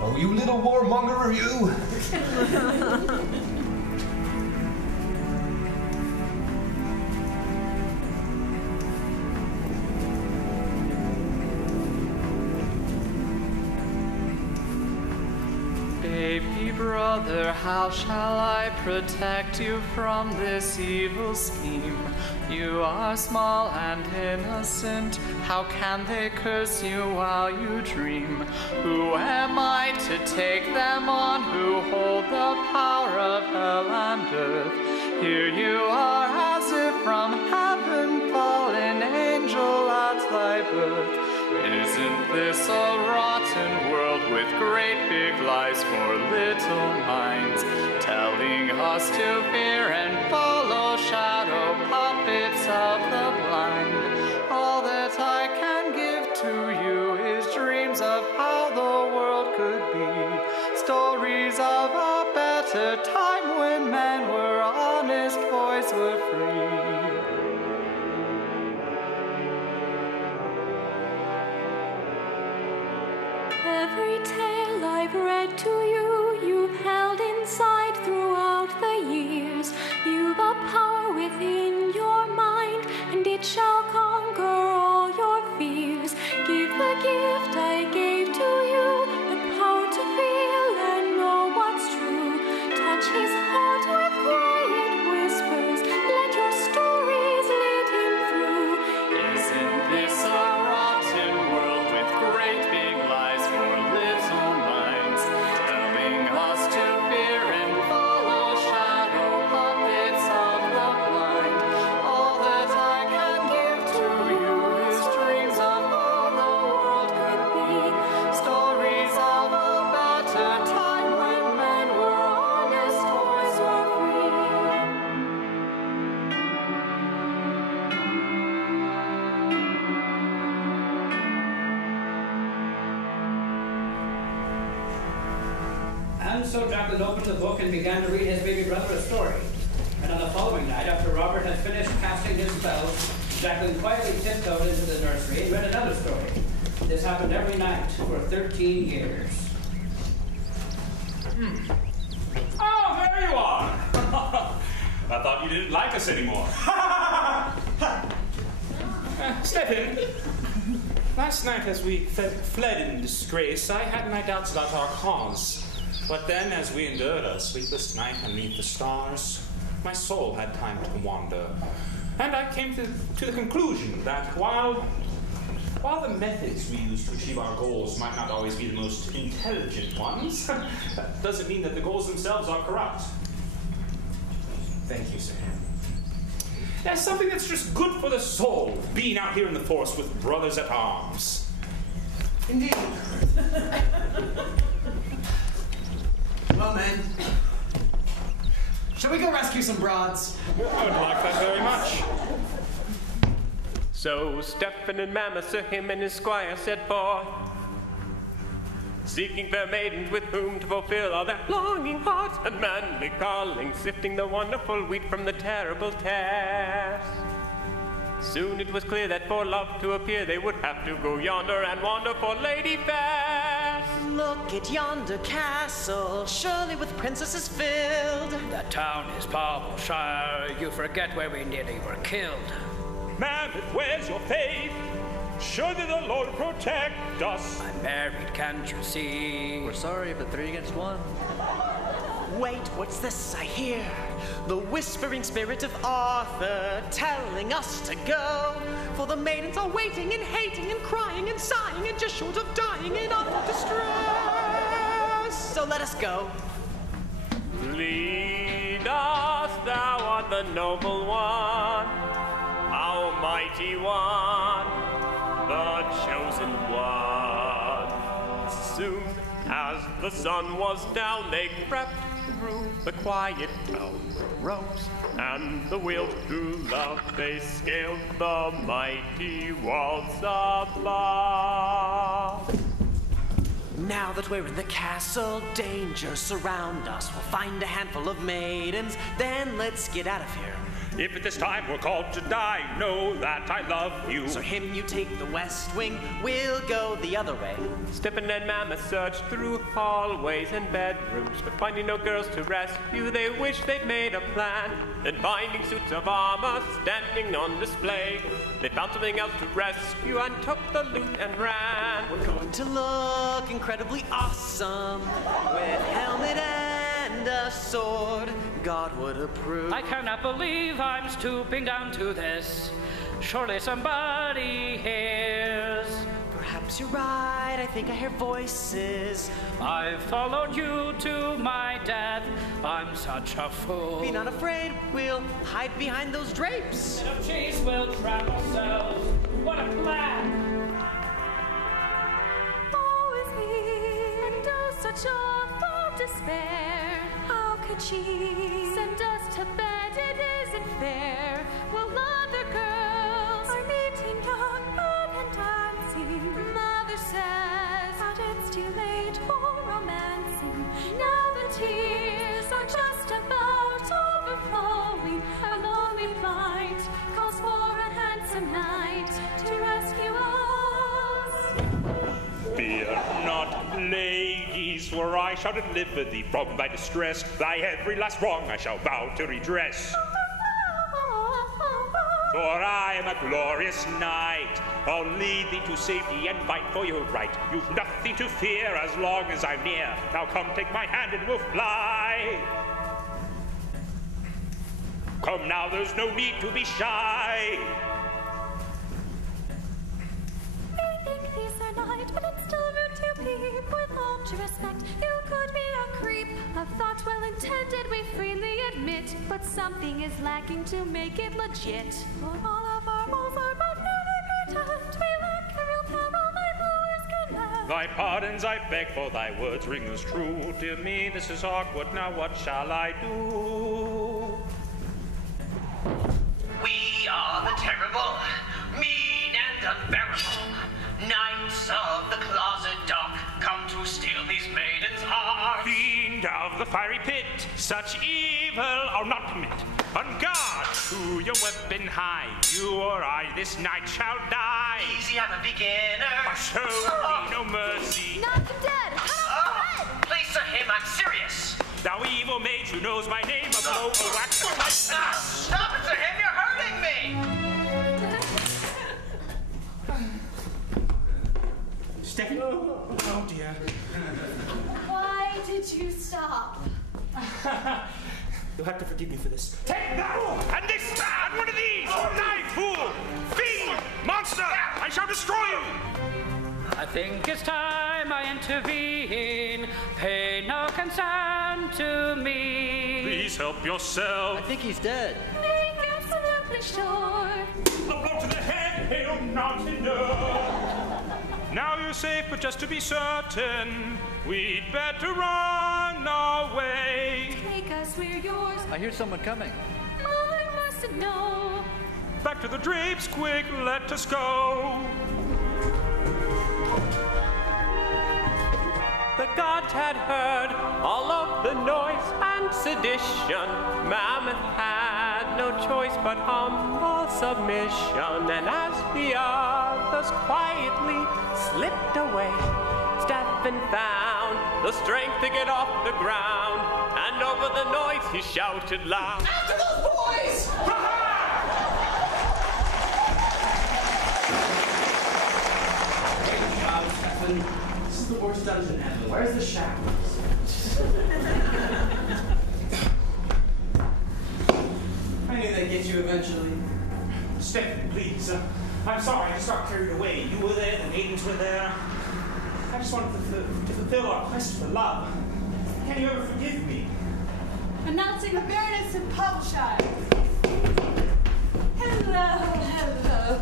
Oh, you little warmonger, you! Baby brother, how shall I protect you from this evil scheme? You are small and innocent. How can they curse you while you dream? Who am I to take them on who hold the power of hell and earth? Here you are as if from heaven fallen angel at thy birth. Isn't this a rotten world with great big lies for little minds, telling us to fear and follow shadow puppets of the blind? All that I can give to you is dreams of how the world could be, stories of a better time when men were honest, boys were free. Every tale I've read to you, you've held inside throughout the years. You've a power within your mind, and it shall conquer all your fears. Give the gift I gave to you, the power to feel and know what's true. Touch his heart with quiet whispers, let your stories lead him through. Isn't this a rotten world with great big lies for little minds, telling us to fear and follow shadow puppets of the blind? All that I can give to you is dreams of how the world could be, stories of a better time when men were honest, boys were free. And so Jacqueline opened the book and began to read his baby brother a story. And on the following night, after Robert had finished casting his spells, Jacqueline quietly tiptoed into the nursery and read another story. This happened every night for 13 years. Oh, there you are! I thought you didn't like us anymore. Steffin, last night as we fled in disgrace, I had my doubts about our cause. But then, as we endured a sleepless night beneath the stars, my soul had time to wander. And I came to the conclusion that while the methods we use to achieve our goals might not always be the most intelligent ones, that doesn't mean that the goals themselves are corrupt. Thank you, sir. That's something that's just good for the soul, being out here in the forest with brothers at arms. Indeed. Well, men, shall we go rescue some broads? I would like that very much. So Steffin and Nemesis, him and his squire set forth, seeking fair maidens with whom to fulfill all their longing hearts and manly calling, sifting the wonderful wheat from the terrible tares. Soon it was clear that for love to appear, they would have to go yonder and wander for lady fair. Look at yonder castle, surely with princesses filled. That town is Pavelshire. You forget where we nearly were killed. Mammoth, where's your faith? Surely the Lord protect us. I'm married, can't you see? We're sorry, but 3 against 1. Wait, what's this I hear? The whispering spirit of Arthur telling us to go. For the maidens are waiting and hating and crying and sighing and just short of dying in awful distress. So let us go. Lead us, thou art the noble one, almighty one, the chosen one. Soon as the sun was down, they crept through the quiet town roads, and the will to love they scaled the mighty walls above. Now that we're in the castle, dangers surround us. We'll find a handful of maidens, then let's get out of here. If at this time we're called to die, know that I love you. So him you take the west wing, we'll go the other way. Steffin and Mammoth searched through hallways and bedrooms, but finding no girls to rescue, they wished they'd made a plan. Then finding suits of armor standing on display, they found something else to rescue and took the loot and ran. We're going to look incredibly awesome with helmet and a sword. God would approve. I cannot believe I'm stooping down to this. Surely somebody hears. Perhaps you're right, I think I hear voices. I've followed you to my death. I'm such a fool. Be not afraid, we'll hide behind those drapes. Instead of chase, we'll trap ourselves. What a plan! Woe is me, and oh, such awful despair. How could she send us to bed? It isn't fair. While other girls are meeting young men and dancing, Mother says that it's too late for romancing. Now the tears are just about overflowing. Our lonely plight calls for a handsome knight to rescue us. Fear not, ladies, for I shall deliver thee from thy distress. Thy every last wrong I shall vow to redress. For I am a glorious knight. I'll lead thee to safety and fight for your right. You've nothing to fear as long as I'm near. Now come take my hand and we'll fly. Come now, there's no need to be shy. These are night, but it's still rude to peep. With all due respect, you could be a creep. A thought well intended, we freely admit, but something is lacking to make it legit. For all of our roles are but merely pretend. We lack the real peril, my lures command. Thy pardons I beg, for thy words ring as true. Dear me, this is awkward. Now what shall I do? We are the terrible, mean and unbearable Knights of the Closet Dark, come to steal these maidens' hearts. Fiend of the fiery pit, such evil I'll not permit. On guard, to your weapon high, you or I this night shall die. Easy, I'm a beginner. I show thee no mercy. Knock him dead! Cut off his head! Please, sir, him, I'm serious. Thou evil mage who knows my name, a blow a wax of my Stop it, sir, him, you're hurting me! Steffin? Oh dear. Why did you stop? You'll have to forgive me for this. Take that! And this! And one of these! Die, fool! Fiend! Monster! I shall destroy you! I think it's time I intervene. Pay no concern to me. Please help yourself. I think he's dead. Make absolutely sure. A blow to the head, hail mountain dew. Now you're safe, but just to be certain, we'd better run away. Take us, we're yours. I hear someone coming. I mustn't know. Back to the drapes, quick, let us go. The gods had heard all of the noise and sedition Mammoth had no choice but humble submission, and as the others quietly slipped away, Steffin found the strength to get off the ground, and over the noise he shouted loud, "After those boys!" Steffin, this is the worst dungeon ever. Where's the shackles? I knew they'd get you eventually. Steffin, please. I'm sorry, I just got carried away. You were there, the maidens were there. I just wanted to fulfill our quest for love. Can you ever forgive me? Announcing the Baroness of Pubshire. Hello.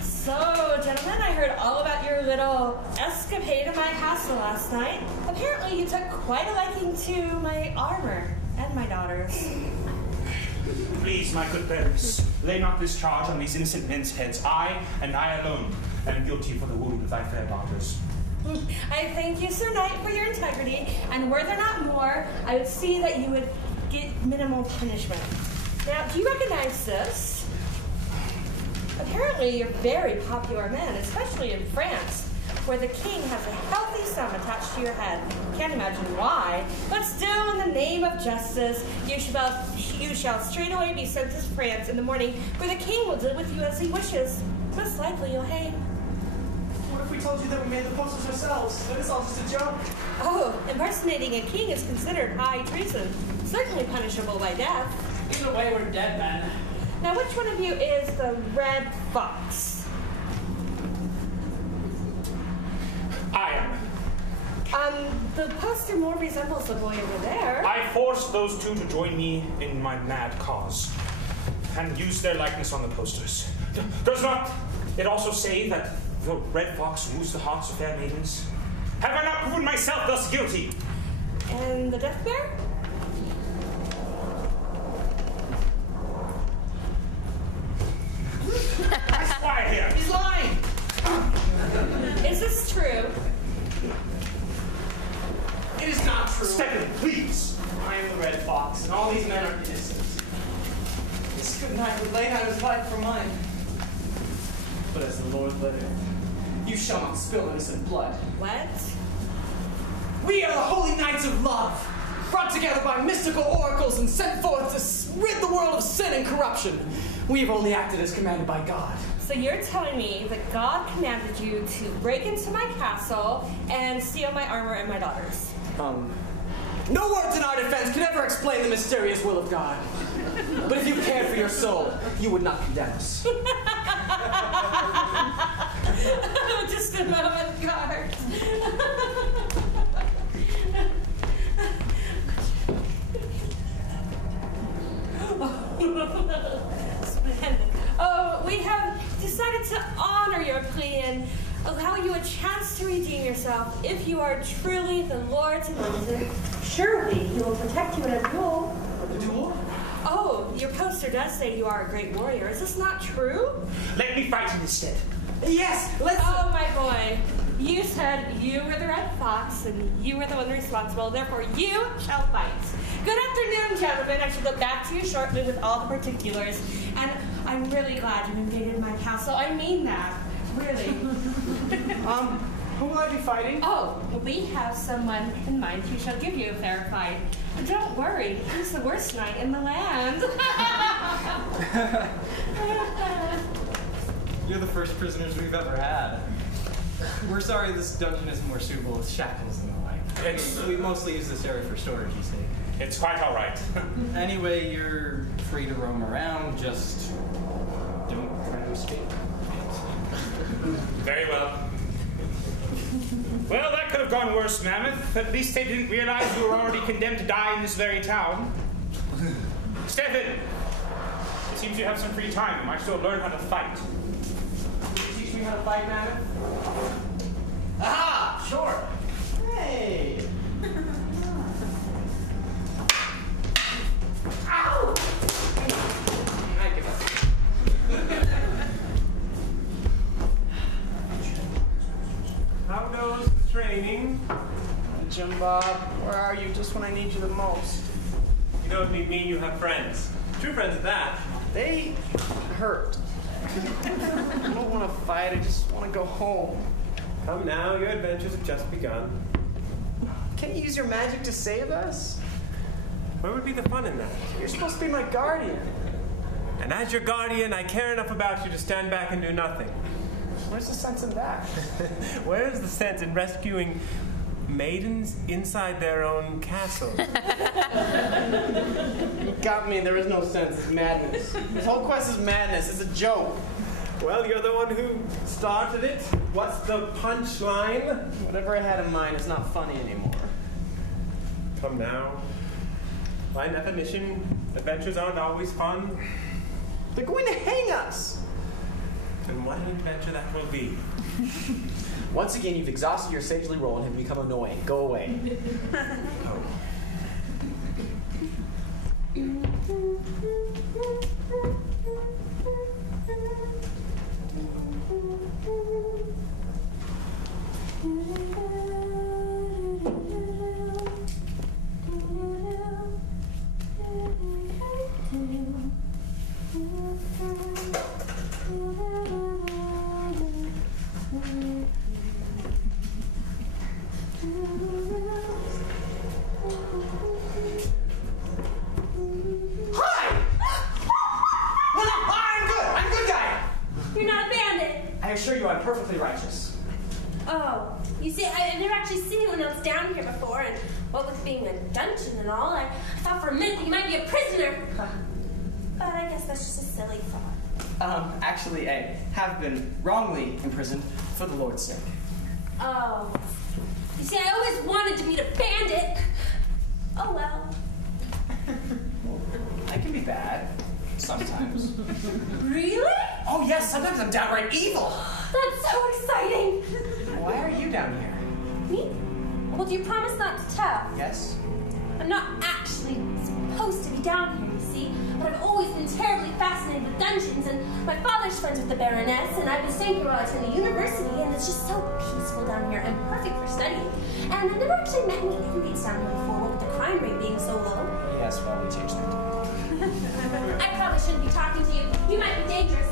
So, gentlemen, I heard all about your little escapade in my castle last night. Apparently, you took quite a liking to my armor and my daughters. Please, my good parents, lay not this charge on these innocent men's heads. I, and I alone, am guilty for the wound of thy fair daughters. I thank you, Sir Knight, for your integrity, and were there not more, I would see that you would get minimal punishment. Now, do you recognize this? Apparently, you're very popular men, especially in France, where the king has a healthy sum attached to your head. Can't imagine why, but still, in the name of justice, you shall straightway be sent to France in the morning, where the king will deal with you as he wishes. Most likely, you'll hang. What if we told you that we made the posters ourselves? That is all just a joke. Oh, impersonating a king is considered high treason, certainly punishable by death. Either way, we're dead men. Now, which one of you is the Red Fox? I am. The poster more resembles the boy over there. I forced those two to join me in my mad cause, and use their likeness on the posters. Does not it also say that the Red Fox woos the hearts of fair maidens? Have I not proven myself thus guilty? And the Death Bear? That's why here. He's lying. Is this true? It is not true. Steffin, please. I am the Red Fox, and all these men are innocent. This good knight would lay down his life for mine. But as the Lord liveth, you shall not spill innocent blood. What? We are the holy knights of love, brought together by mystical oracles and sent forth to rid the world of sin and corruption. We have only acted as commanded by God. So you're telling me that God commanded you to break into my castle and steal my armor and my daughters? No words in our defense can ever explain the mysterious will of God. But if you cared for your soul, you would not condemn us. Just a moment, guard. Oh, we have decided to honor your plea and allow you a chance to redeem yourself. If you are truly the Lord's anointed, surely he will protect you in a duel. A duel? Oh, your poster does say you are a great warrior. Is this not true? Let me fight instead. Yes, let's... Oh, my boy. You said you were the Red Fox, and you were the one responsible. Therefore, you shall fight. Good afternoon, gentlemen. I shall get back to you shortly with all the particulars. And I'm really glad you invaded my castle. I mean that. Really. Who will I be fighting? Oh, we have someone in mind who shall give you a fair fight. But don't worry, he's the worst knight in the land. You're the first prisoners we've ever had. We're sorry this dungeon isn't more suitable with shackles and the like. We mostly use this area for storage, you see. It's quite all right. Anyway, you're free to roam around, just don't try to escape. Very well. Well, that could have gone worse, Mammoth. At least they didn't realize you were already condemned to die in this very town. Steffin, it seems you have some free time. You might still learn how to fight. Will you teach me how to fight, Mammoth? Aha! Sure. Hey! Ow! I give up. How goes the training? Jim Bob, where are you just when I need you the most? You don't need me, you have friends. True friends at that. They hurt. I don't want to fight, I just want to go home. Come now, your adventures have just begun. Can't you use your magic to save us? Where would be the fun in that? You're supposed to be my guardian. And as your guardian, I care enough about you to stand back and do nothing. Where's the sense in that? Where is the sense in rescuing maidens inside their own castle? You got me, there is no sense. It's madness. This whole quest is madness. It's a joke. Well, you're the one who started it. What's the punchline? Whatever I had in mind is not funny anymore. Come now. By definition, adventures aren't always fun. They're going to hang us! And what an adventure that will be. Once again, you've exhausted your sagely role and have become annoying. Go away. Oh. I assure you I'm perfectly righteous. Oh, you see, I've never actually seen anyone else down here before, and what with being a dungeon and all, I thought for a minute that you might be a prisoner. But I guess that's just a silly thought. Actually, I have been wrongly imprisoned for the Lord's sake. Oh. You see, I always wanted to meet a bandit. Oh well. I can be bad. Sometimes. Really? Oh yes, sometimes I'm downright evil. That's so exciting. Why are you down here? Me? Well, do you promise not to tell? Yes. I'm not actually supposed to be down here, you see, but I've always been terribly fascinated with dungeons, and my father's friends with the Baroness, and I've been staying here while I attend the university, and it's just so peaceful down here and perfect for studying. And I've never actually met any inmates down here before, what with the crime rate being so low. Yes, well, we changed that. I probably shouldn't be talking to you. You might be dangerous.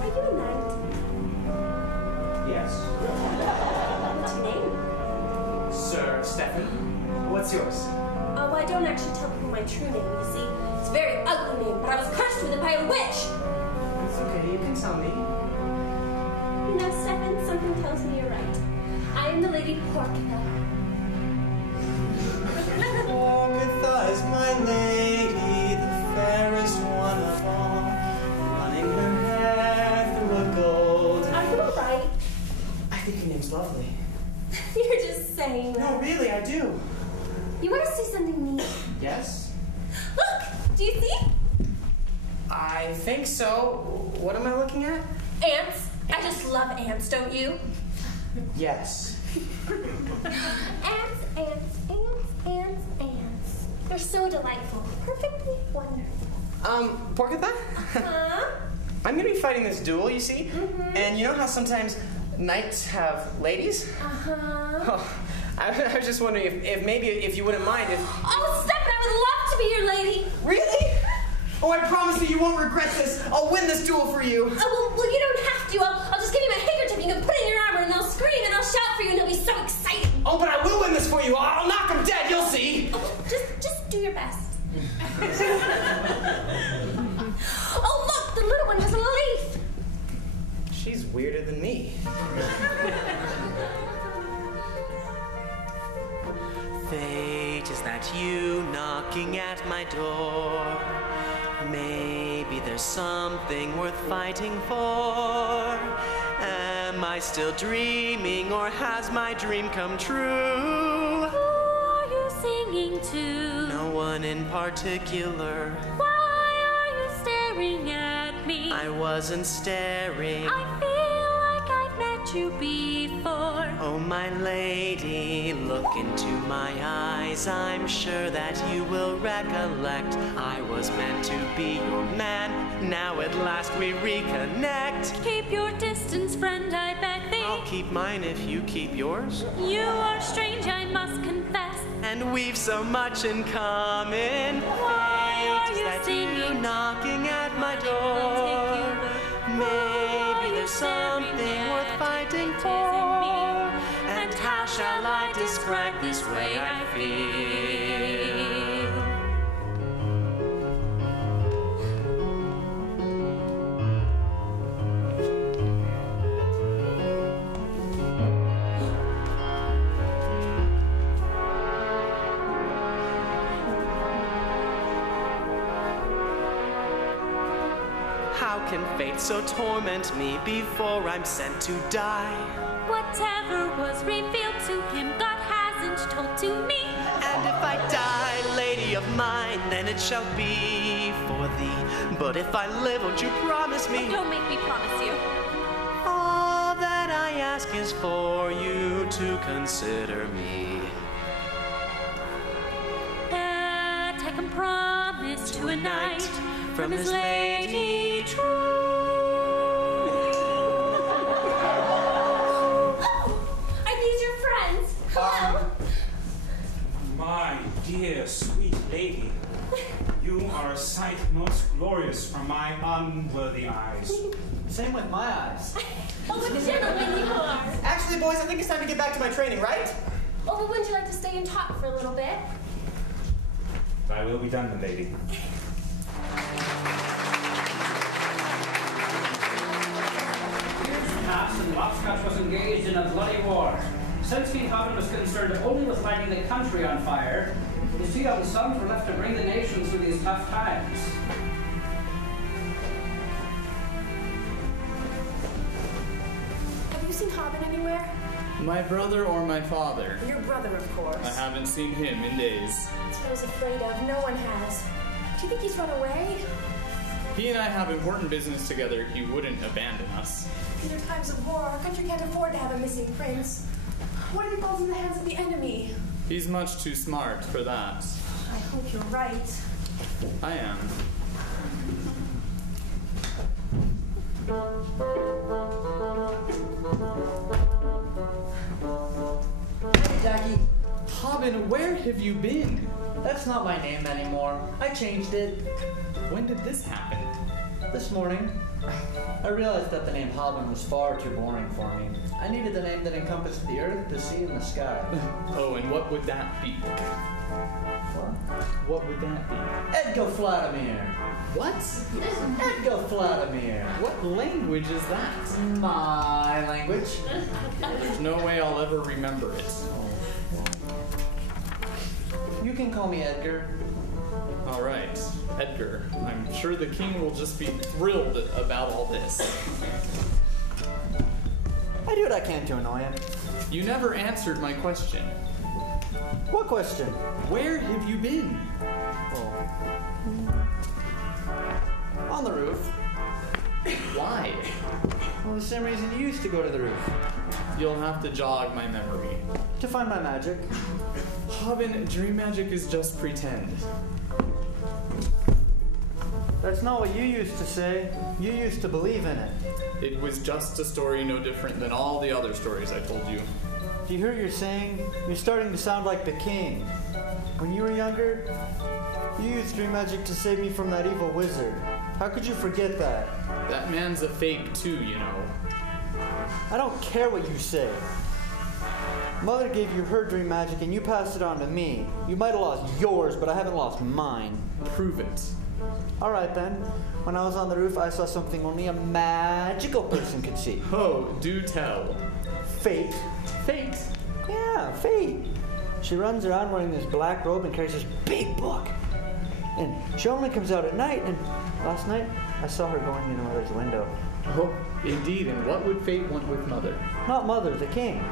Are you a knight? Yes. What's your name? Sir Steffin. What's yours? Oh, well, I don't actually tell people my true name, you see. It's a very ugly name, but I was cursed with it by a witch. It's okay, you can tell me. You know, Steffin, something tells me you're right. I am the Lady Porcupine. Porcupine is my lady, the fairest one of all, running her hair through a gold. Are you alright? I think your name's lovely. You're just saying that. No, really, I do. You want to see something neat? Yes? Look! Do you see? I think so. What am I looking at? Ants. I just love ants, don't you? Yes. Ants, ants, ants, ants, ants. They're so delightful. Perfectly wonderful. Porcupine? Huh? I'm gonna be fighting this duel, you see? Mm-hmm. And you know how sometimes knights have ladies? Uh-huh. Oh, I was just wondering if maybe if you wouldn't mind if... Oh, Steffin, I would love to be your lady. Really? Oh, I promise you won't regret this. I'll win this duel for you. Oh, well, you don't have to. I'll just give you my handkerchief. You can put it in your armor, and they'll scream, and I'll shout for you, and it'll be so exciting. Oh, but I will win this for you. I'll knock him dead. You'll see. Oh, just do your best. Oh, look, the little one has a leaf. She's weirder than me. Fate, is that you knocking at my door? Maybe there's something worth fighting for. Am I still dreaming, or has my dream come true? Who are you singing to? No one in particular. Why are you staring at me? I wasn't staring. I feel like I've met you before. Oh, my lady, look into my eyes. I'm sure that you will recollect. I was meant to be your man. Now at last we reconnect. Keep your distance, friend, I beg thee. I'll keep mine if you keep yours. You are strange, I must confess. And we've so much in common. Why are you at you knocking at my door. Maybe there's something worth fighting for. And how shall I describe this way I feel? How can fate so torment me before I'm sent to die? Whatever was revealed to him, God hasn't told to me. And if I die, lady of mine, then it shall be for thee. But if I live, won't you promise me? Oh, don't make me promise you. All that I ask is for you to consider me. That I can promise to a knight from his lady true. Are these your friends? Hello? My dear, sweet lady, you are a sight most glorious from my unworthy eyes. Same with my eyes. Oh, what a gentleman you are. Actually, boys, I think it's time to get back to my training, right? Oh, but wouldn't you like to stay and talk for a little bit? I will be done, lady. Years passed and Lopscotch was engaged in a bloody war. Since King Hobbin was concerned only with lighting the country on fire, his two young sons were left to bring the nation through these tough times. Have you seen Hobbin anywhere? My brother or my father? Your brother, of course. I haven't seen him in days. That's what I was afraid of. No one has. Do you think he's run away? He and I have important business together. He wouldn't abandon us. These are times of war. Our country can't afford to have a missing prince. What if he falls in the hands of the enemy? He's much too smart for that. I hope you're right. I am. Jackie, Hobbin, where have you been? that's not my name anymore. I changed it. When did this happen? This morning, I realized that the name Hobbin was far too boring for me. I needed a name that encompassed the earth, the sea, and the sky. Oh, and what would that be? What would that be? Edgar Vladimir. What? Edgar Vladimir. What language is that? My language. There's no way I'll ever remember it. You can call me Edgar. All right, Edgar. I'm sure the king will just be thrilled about all this. I do what I can to annoy him. You never answered my question. What question? Where have you been? On the roof. Why? Well, the same reason you used to go to the roof. You'll have to jog my memory. To find my magic. Hobbin, dream magic is just pretend. That's not what you used to say. You used to believe in it. It was just a story no different than all the other stories I told you. Do you hear what you're saying? You're starting to sound like the king. When you were younger, you used dream magic to save me from that evil wizard. How could you forget that? That man's a fake too, you know. I don't care what you say. Mother gave you her dream magic and you passed it on to me. You might have lost yours, but I haven't lost mine. Prove it. Alright then. When I was on the roof, I saw something only a magical person could see. Oh, do tell. Fate. Fate? Yeah, Fate. She runs around wearing this black robe and carries this big book. And she only comes out at night, and last night I saw her going into Mother's window. Oh, indeed. And what would Fate want with Mother? Not Mother, the king.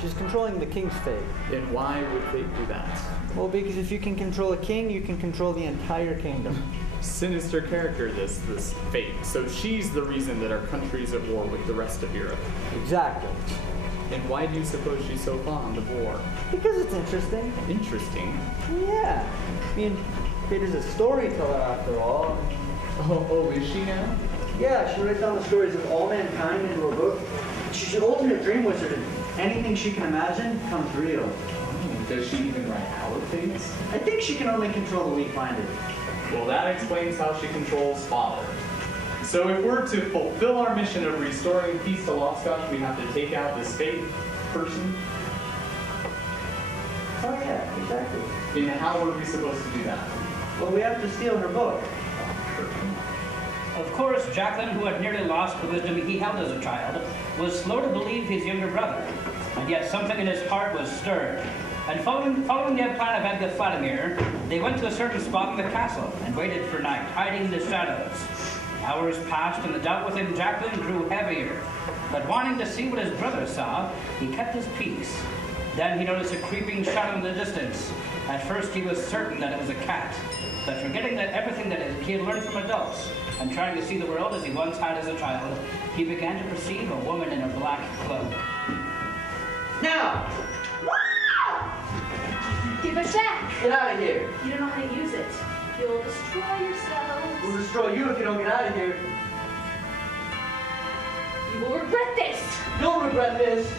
She's controlling the king's fate. And why would Fate do that? Well, because if you can control a king, you can control the entire kingdom. Sinister character, this Fate. So she's the reason that our country's at war with the rest of Europe. Exactly. And why do you suppose she's so fond of war? Because it's interesting. Interesting? Yeah. I mean, Fate is a storyteller after all. Oh, is she now? Yeah, she writes down the stories of all mankind into a book. She's the ultimate dream wizard, and anything she can imagine comes real. Does she even write our fates? I think she can only control the weak-minded. Well, that explains how she controls father. So if we're to fulfill our mission of restoring peace to Lostcotch, we have to take out this fake person. Oh yeah, exactly. And how were we supposed to do that? Well, we have to steal her book. Of course, Jacqueline, who had nearly lost the wisdom he held as a child, was slow to believe his younger brother, and yet something in his heart was stirred. And following the plan of Edgar Vladimir, they went to a certain spot in the castle and waited for night, hiding in the shadows. Hours passed, and the doubt within Jacqueline grew heavier. But wanting to see what his brother saw, he kept his peace. Then he noticed a creeping shadow in the distance. At first he was certain that it was a cat, but forgetting that everything that he had learned from adults, and trying to see the world as he once had as a child, he began to perceive a woman in a black cloak. Now! Give it back! Get out of here! You don't know how to use it. You'll destroy yourselves. We'll destroy you if you don't get out of here. You will regret this! You'll regret this!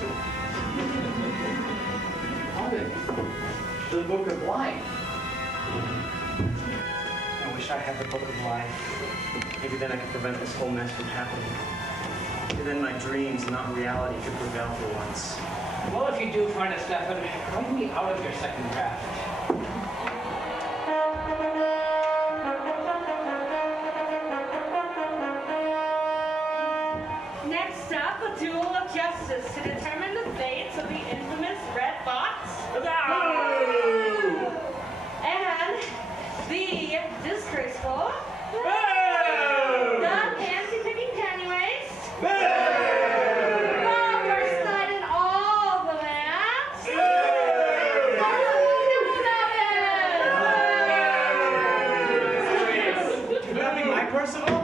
The Book of Life. I wish I had the Book of Life. Maybe then I could prevent this whole mess from happening. Maybe then my dreams, not reality, could prevail for once. Well, if you do find it, Steffin, write me out of your second draft. Next up, a duel of justice to determine the fates of the infamous Red Box. And the disgraceful. The pansy-picking Pennyways. The worst night in all the land. Would that be my Percival?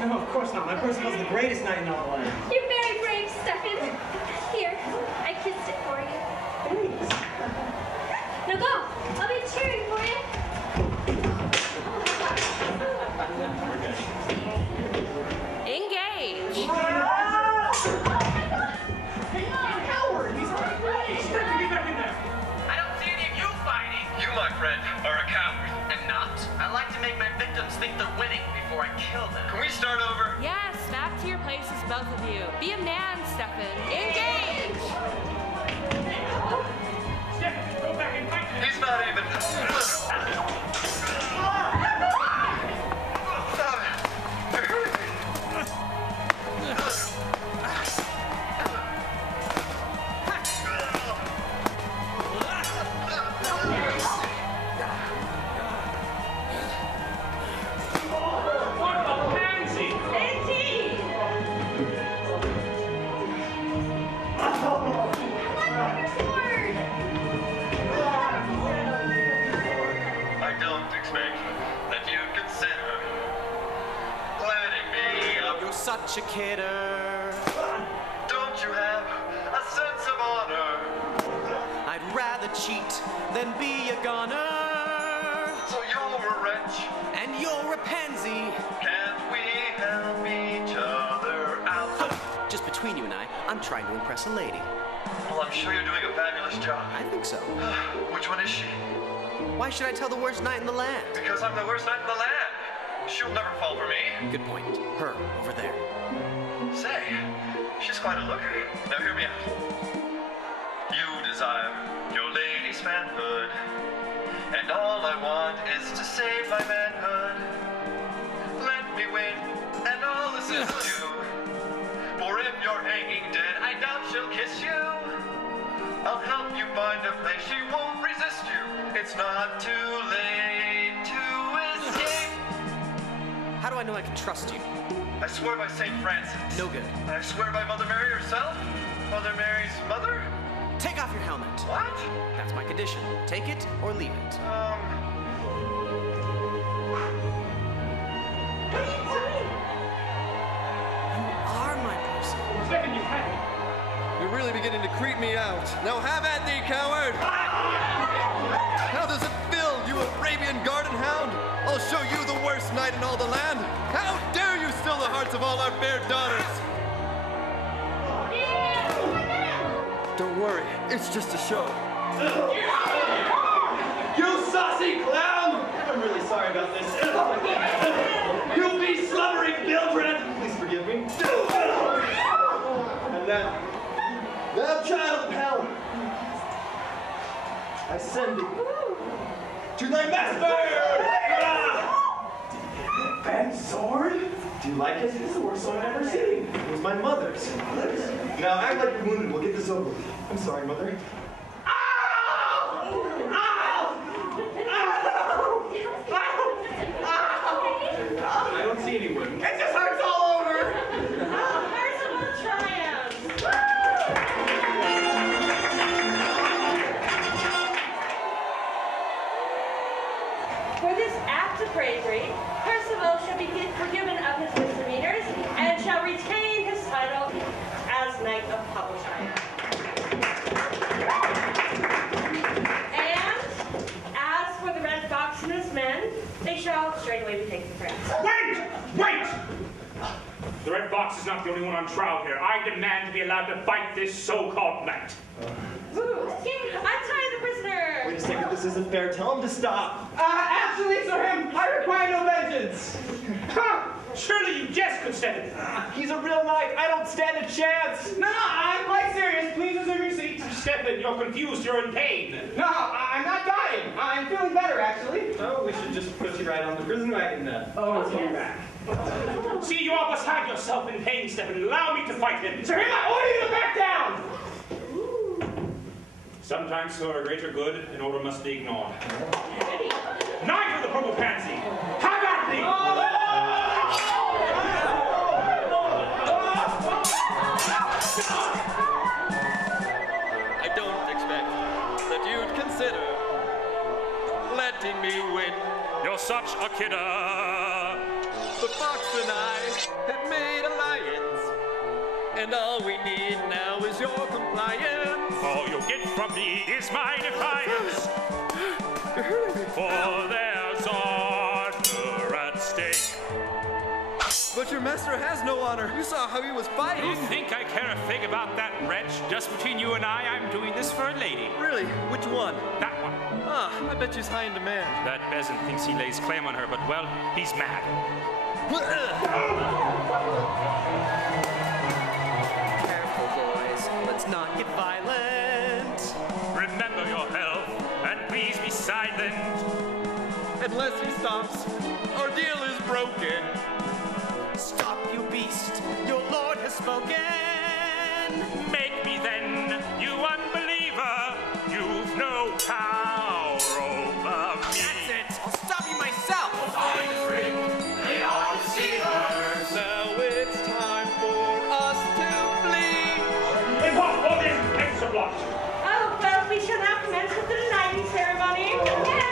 No, of course not. My Percival's the greatest knight in all the land. You're very brave, Steffin. Here, I kissed it for you. Thanks. Now go. I'll be cheering for you. Engage. I don't see any of you fighting. You, my friend, are a coward. And not. I like to make my victims think they're winning before I kill them. Can we start over? Yes, back to your places, both of you. Be a man, Steffin. Engage! Steffin, go back and fight. He's not even... Such a kidder. Don't you have a sense of honor? I'd rather cheat than be a goner. So you're a wretch. And you're a pansy. Can't we help each other out? Just between you and I'm trying to impress a lady. Well, I'm sure you're doing a fabulous job. I think so. Which one is she? Why should I tell the worst knight in the land? Because I'm the worst knight in the land. She'll never fall for me. Good point. Her, over there. Say, she's quite a looker. Now hear me out. You desire your lady's manhood, and all I want is to save my manhood. Let me win, and I'll assist you. For if you're hanging dead, I doubt she'll kiss you. I'll help you find a place she won't resist you. It's not too late to escape. How do I know I can trust you? I swear by St. Francis. No good. And I swear by Mother Mary herself. Mother Mary's mother? Take off your helmet. What? That's my condition. Take it or leave it. What are you doing? You are my person. Steffin, you had it. You're really beginning to creep me out. Now have at thee, coward! How does it feel, you Arabian garden hound? I'll show you the worst knight in all the land. How dare you steal the hearts of all our fair daughters? Don't worry, it's just a show. You saucy clown! I'm really sorry about this. I send thee to thy master! Ben's sword? Do you like it? It's the worst sword I've ever seen. It was my mother's. Now act like you're wounded. We'll get this over with. I'm sorry, mother. I don't see any wounds. It just hurts all over. Percival triumphs. For this act of bravery, Percival shall be forgiven of his misdemeanors and shall retain his title as Knight of Publishire. And as for the Red Fox and his men, they shall straightway be taken to France. Wait! The Red Fox is not the only one on trial here. I demand to be allowed to fight this so-called knight. Untie the prisoner! Wait a second, this isn't fair. Tell him to stop. Actually, Sir Him, I require no vengeance. Ha! Surely you jest, good Steffin. He's a real knight. I don't stand a chance. No, I'm quite serious. Please resume your seat. Steffin, you're confused. You're in pain. No, I'm not dying. I'm feeling better, actually. Oh, we should just put you right on the prison wagon then. Oh, it's coming back. See, you almost had yourself in pain, Steffin. Allow me to fight him. Sir Him, I order you to back down. Sometimes for a greater good, an order must be ignored. Knight of the purple pansy, have at thee! I don't expect that you'd consider letting me win. You're such a kidder. The fox and I have made alliance, and all we need now is your compliance. All you'll get from me is my defiance. For there's honor at stake. But your master has no honor. You saw how he was fighting. You think I care a fig about that wretch? Just between you and I, I'm doing this for a lady. Really? Which one? That one. Ah, I bet she's high in demand. That peasant thinks he lays claim on her, but, well, he's mad. Careful, boys. Let's not get violent. Remember your health, and please be silent. Unless he stops, our deal is broken. Stop, you beast. Your lord has spoken. Make me then, you unbeliever. You've no power over me. That's it. I'll stop you myself. I'm free. They are deceivers. Now it's time for us to flee. Impossible, this takes a blot. Oh, well, we shall now commence with the knighting ceremony. Yay!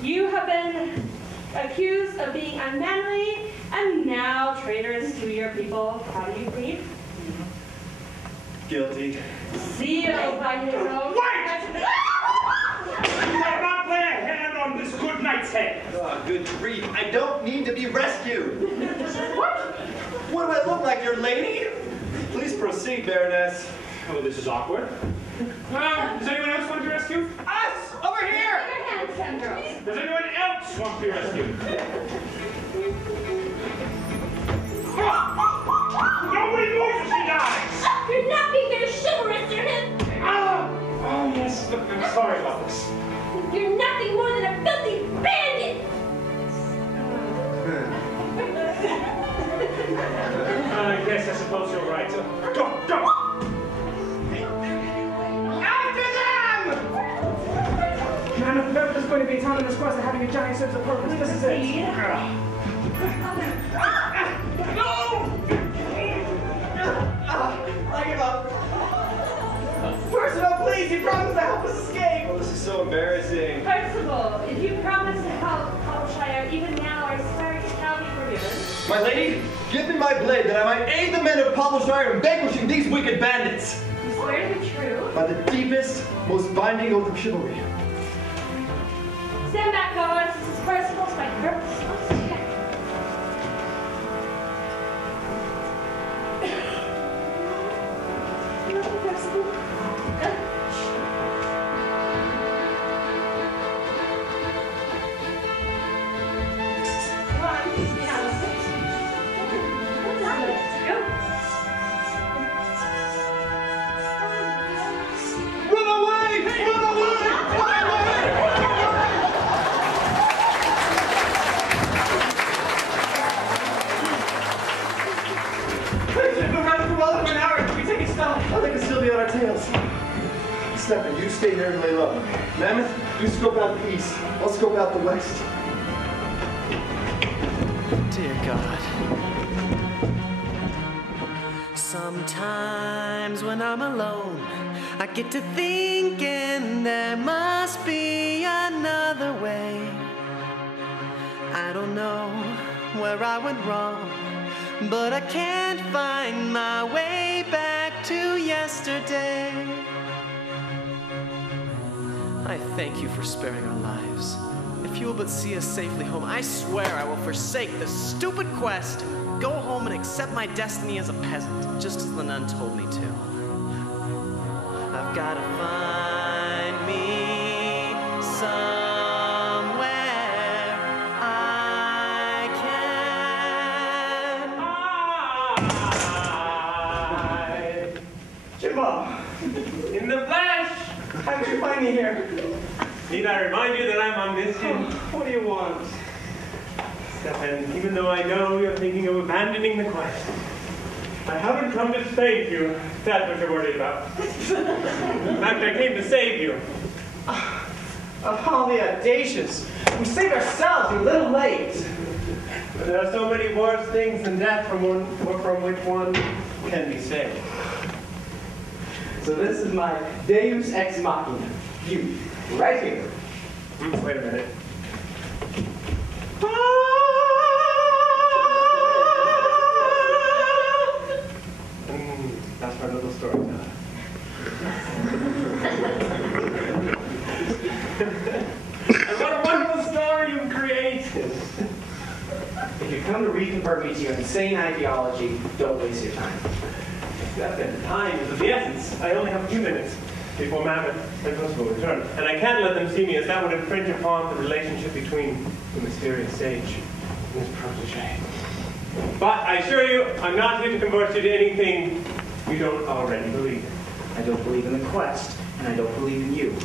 You have been accused of being unmanly and now traitorous to your people. How do you plead? Guilty. Sealed by his own. Wait! You have not lay a hand on this good knight's head. Oh, good grief. I don't need to be rescued. What? What do I look like, your lady? Please proceed, Baroness. Oh, this is awkward. Does anyone else want to be rescued? Us! Over here! Does anyone else want to be rescued? Nobody moves if she dies! You're not being very chivalrous, Sir Him! Oh, yes. Look, I'm sorry about this. You're nothing more than a filthy bandit! I suppose you're right. Go! Man of purpose is going to be autonomous quest of having a giant sense of purpose. This is it. No! I give up. Percival, please, you promised to help us escape. away. Oh, this is so embarrassing. Percival, if you promise to help Shire, even now I swear it shall be forgiven. My lady, give me my blade that I might aid the men of Shire in vanquishing these wicked bandits. You swear to be true? By the deepest, most binding oath of chivalry. Stand back, Owen. This is Percival's my purpose. Steffin, you stay there and lay low. Mammoth, you scope out the east. I'll scope out the west. Dear God. Sometimes when I'm alone, I get to thinking there must be another way. I don't know where I went wrong, but I can't find my way back to yesterday. I thank you for sparing our lives. If you will but see us safely home, I swear I will forsake this stupid quest, go home and accept my destiny as a peasant, just as the nun told me to. I've got to find me somewhere I can. Jimbo, in the flesh! How did you find me here? Need I remind you that I'm omniscient? What do you want? Steffin, even though I know you're thinking of abandoning the quest, I haven't come to save you, if that's what you're worried about. In fact, I came to save you. Of all the audacious. We saved ourselves, you're a little late. But there are so many worse things than death from which one can be saved. So this is my Deus Ex Machina. You, right here. Wait a minute. That's for another story now. And what a wonderful story you've created. If you come to reconvert me to your insane ideology, don't waste your time. Steffin, time is of the essence. I only have a few minutes before Mammoth and Percival return. And I can't let them see me, as that would infringe upon the relationship between the mysterious sage and his protege. But I assure you, I'm not here to convert you to anything you don't already believe in. I don't believe in the quest, and I don't believe in you.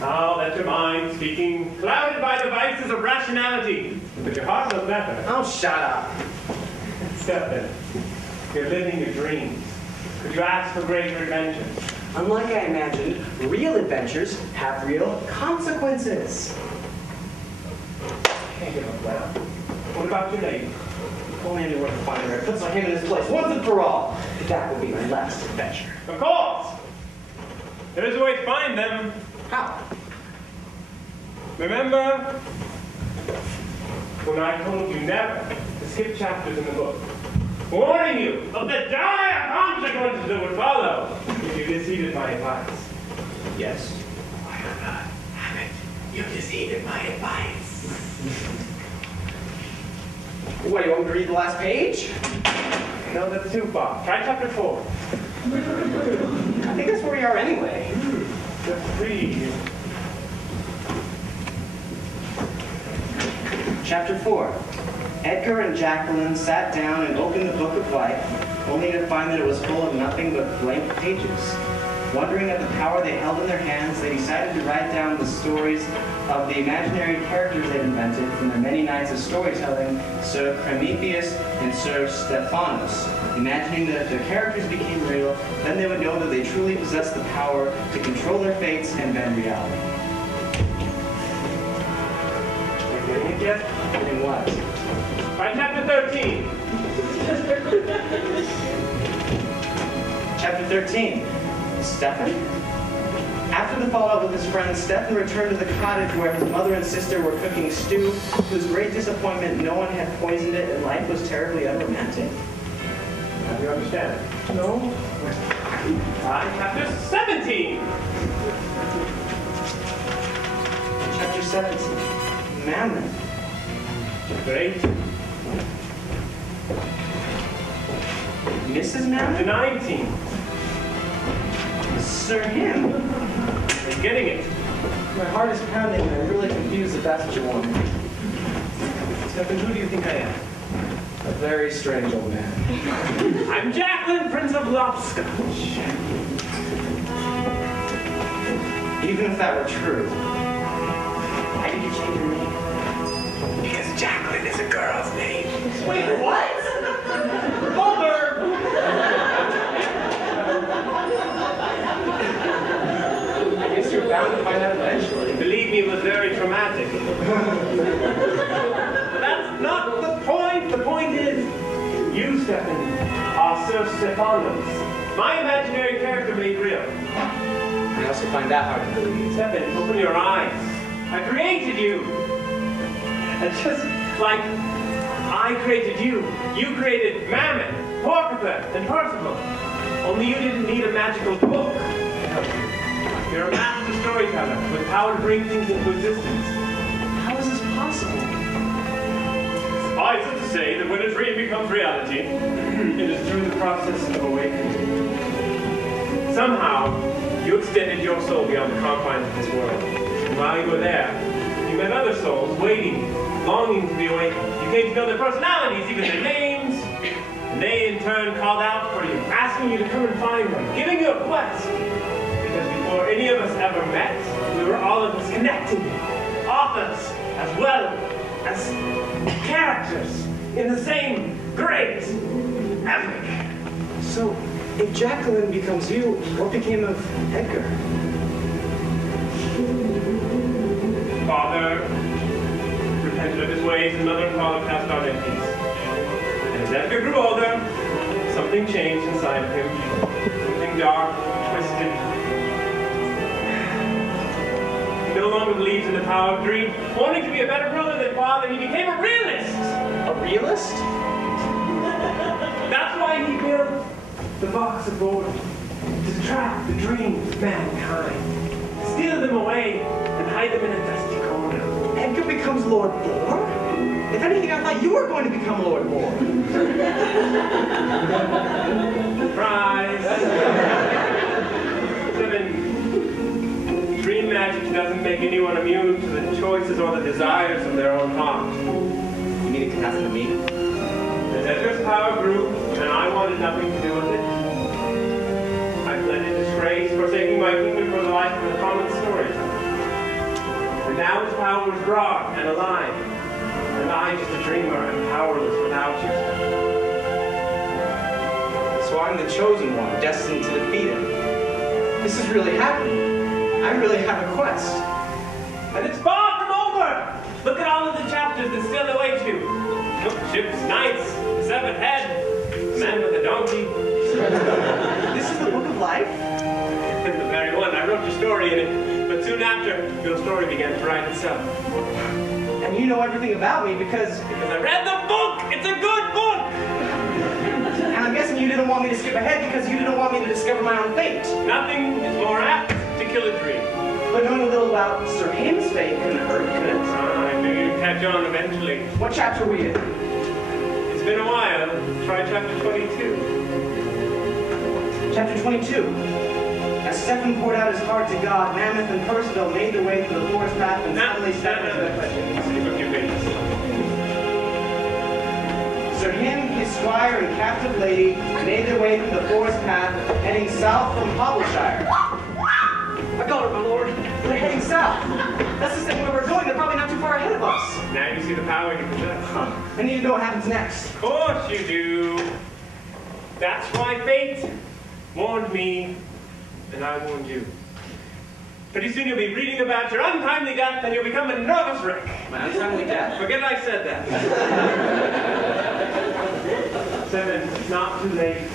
Oh, let your mind speaking, clouded by the vices of rationality. But your heart knows better. Oh, shut up. Steffin, you're living your dreams. Could you ask for greater adventures? Unlike I imagined, real adventures have real consequences. Can't give up now. What about your lady? If only I knew where to find her. It puts my hand in his place once and for all. That will be my last adventure. Of course! There is a way to find them. How? Remember when I told you never to skip chapters in the book, warning you of the dire consequences that would follow if you disheeded my advice? Yes? Why not? Have it. You disheeded my advice. What, you want me to read the last page? No, that's too far. Try chapter 4. I think that's where we are anyway. Just read. Chapter 4. Edgar and Jacqueline sat down and opened the Book of Life, only to find that it was full of nothing but blank pages. Wondering at the power they held in their hands, they decided to write down the stories of the imaginary characters they'd invented from their many nights of storytelling, Sir Prometheus and Sir Stephanos, imagining that if their characters became real, then they would know that they truly possessed the power to control their fates and bend reality. Are you getting it yet? Getting what? By chapter 13. Chapter 13. Steffin? After the fallout with his friends, Steffin returned to the cottage where his mother and sister were cooking stew. To his great disappointment, no one had poisoned it, and life was terribly unromantic. Do you understand? No. Chapter 17. Chapter 17. Mammon. Great. Mrs. Mammon? Chapter 19. Sir Him. You're getting it. My heart is pounding and I'm really confused if that's what you want. Steffin, who do you think I am? A very strange old man. I'm Jacqueline, Prince of Lopscotch. Even if that were true, why did you change your name? Because Jacqueline is a girl's name. Wait, what? Mother! I guess you're bound to find out eventually. Believe me, it was very traumatic. But that's not the point. The point is, you, Steffin, are Sir Stephanos. My imaginary character made real. I also find that hard to believe. Steffin, open your eyes. I created you. And just like I created you, you created Mammon, Porcupine, and Percival. Only you didn't need a magical book to help you. You're a master storyteller with power to bring things into existence. How is this possible? Suffice it to say that when a dream becomes reality, it is through the process of awakening. Somehow, you extended your soul beyond the confines of this world. And while you were there, you met other souls waiting, longing to be awakened. You came to know their personalities, even their names. And they, in turn, called out for you, asking you to come and find them, giving you a quest. Because before any of us ever met, we were all of us connected. Authors, as well as characters in the same great epic. So, if Jacqueline becomes you, what became of Edgar? Father repented of his ways, and mother and father passed on in peace. And as Edgar grew older, something changed inside of him. Something dark, twisted. He no longer believes in the power of dream. Wanting to be a better ruler than father, he became a realist. A realist? That's why he built the Box of Boredom, to trap the dreams of mankind, steal them away, and hide them in a dusty corner. Edgar becomes Lord Boar? If anything, I thought you were going to become Lord Boar. Surprise! 7. Dream magic doesn't make anyone immune to the choices or the desires of their own heart. You mean it can happen to me? As Edgar's power grew, and I wanted nothing to do with it, I fled in disgrace, forsaking my kingdom for the life of a common storyteller. And now his power was broad and alive, and I, just a dreamer, am powerless without you. So I'm the chosen one, destined to defeat him. This is really happening. I really have a quest. And it's far from over! Look at all of the chapters that still await you. Ships, knights, the severed head, the man with a donkey. This is the book of life? The very one. I wrote your story in it, but soon after, your story began to write itself. And you know everything about me because I read the book! It's a good book! And I'm guessing you didn't want me to skip ahead because you didn't want me to discover my own fate. Nothing is more apt to kill a dream. But knowing a little about Sir Him's fate couldn't hurt, could it? I knew you'd catch on eventually. What chapter were you in? It's been a while. Try chapter 22. Chapter 22. As Steffin poured out his heart to God, Mammoth and Percival made their way through the forest path and suddenly stepped into the question. Skip a few pages. Sir Him, his squire, and captive lady made their way through the forest path, heading south from Pobbleshire. I got it, my lord. They're heading south. That's the same way we're going. They're probably not too far ahead of us. Now you see the power you possess. I need to know what happens next. Of course you do. That's why fate warned me, and I warned you. Pretty soon you'll be reading about your untimely death, and you'll become a nervous wreck. My untimely death? Forget I said that. 7. It's not too late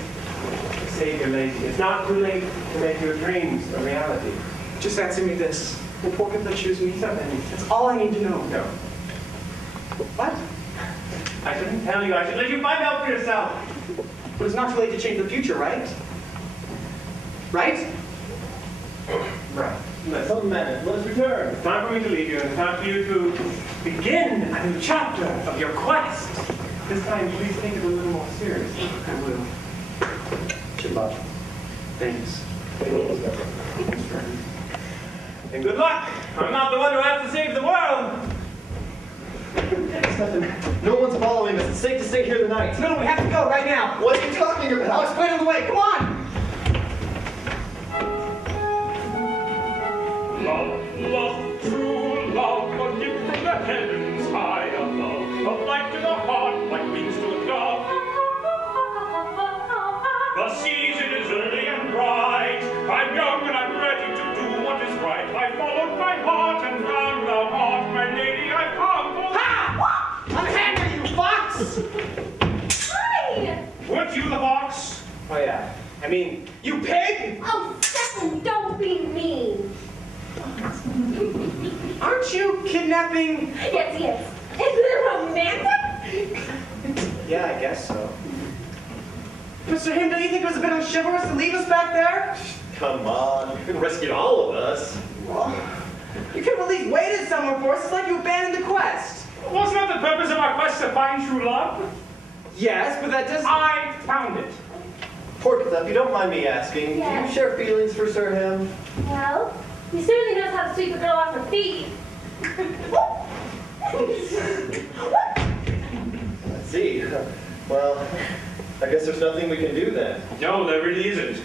to save your lady. It's not too late to make your dreams a reality. Just answer me this. Will Porcupine choose me? That's all I need to know. No. What? I shouldn't tell you. I should let you find out for yourself. But it's not too late to change the future, right? Right? Right. Let's let us return. It's time for me to leave you, and it's time for you to begin a new chapter of your quest. This time, please take it a little more seriously. I will. Good luck. Thanks. And good luck. I'm not the one who has to save the world. Steffin, no one's following us. It's safe to stay here tonight. No, we have to go right now. What are you talking about? I'll explain on the way. Come on. Love, true love, a gift from the heavens high above, a flight to the heart like wings to a dove. The season is early and bright. I'm young and I'm ready to do what is right. I followed my heart and found the heart, my lady. I've come for. Ha! Unhand me, you fox! Hi! Weren't you the fox? Oh yeah. I mean, you pig! Oh, Steffin, don't be mean. Aren't you kidnapping? Yes. Is it romantic? Yeah, I guess so. Mr. Him, don't you think it was a bit unchivalrous to leave us back there? Come on, you couldn't rescue all of us. Well, you could have at least waited somewhere for us. It's like you abandoned the quest. Wasn't that the purpose of our quest to find true love? Yes, but that doesn't... I found it. Porcupine, if you don't mind me asking, Yes. do you share feelings for Sir Him? Well, he certainly knows how to sweep a girl off her feet. I see. Well, I guess there's nothing we can do then. No, there really isn't.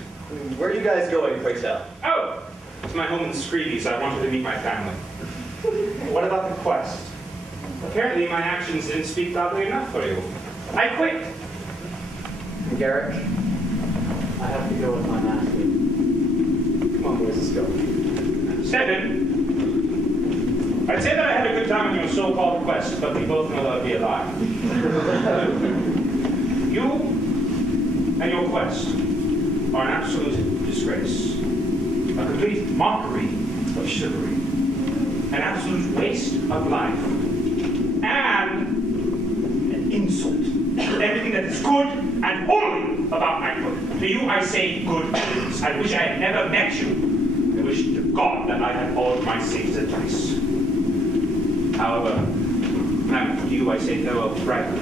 Where are you guys going, pray tell? Oh, it's my home in Screedy, so I wanted to meet my family. What about the quest? Apparently my actions didn't speak loudly enough for you. I quit. Garrick, I have to go with my master. Come on, boys, let's go. Steffin, I'd say that I had a good time on your so-called quest, but we both know that would be a lie. You and your quest are an absolute disgrace, a complete mockery of chivalry, an absolute waste of life, and an insult to everything that is good and holy about knighthood. To you I say good things. I wish I had never met you. I wish to God that I had followed my saint's advice. However, to you I say farewell forever.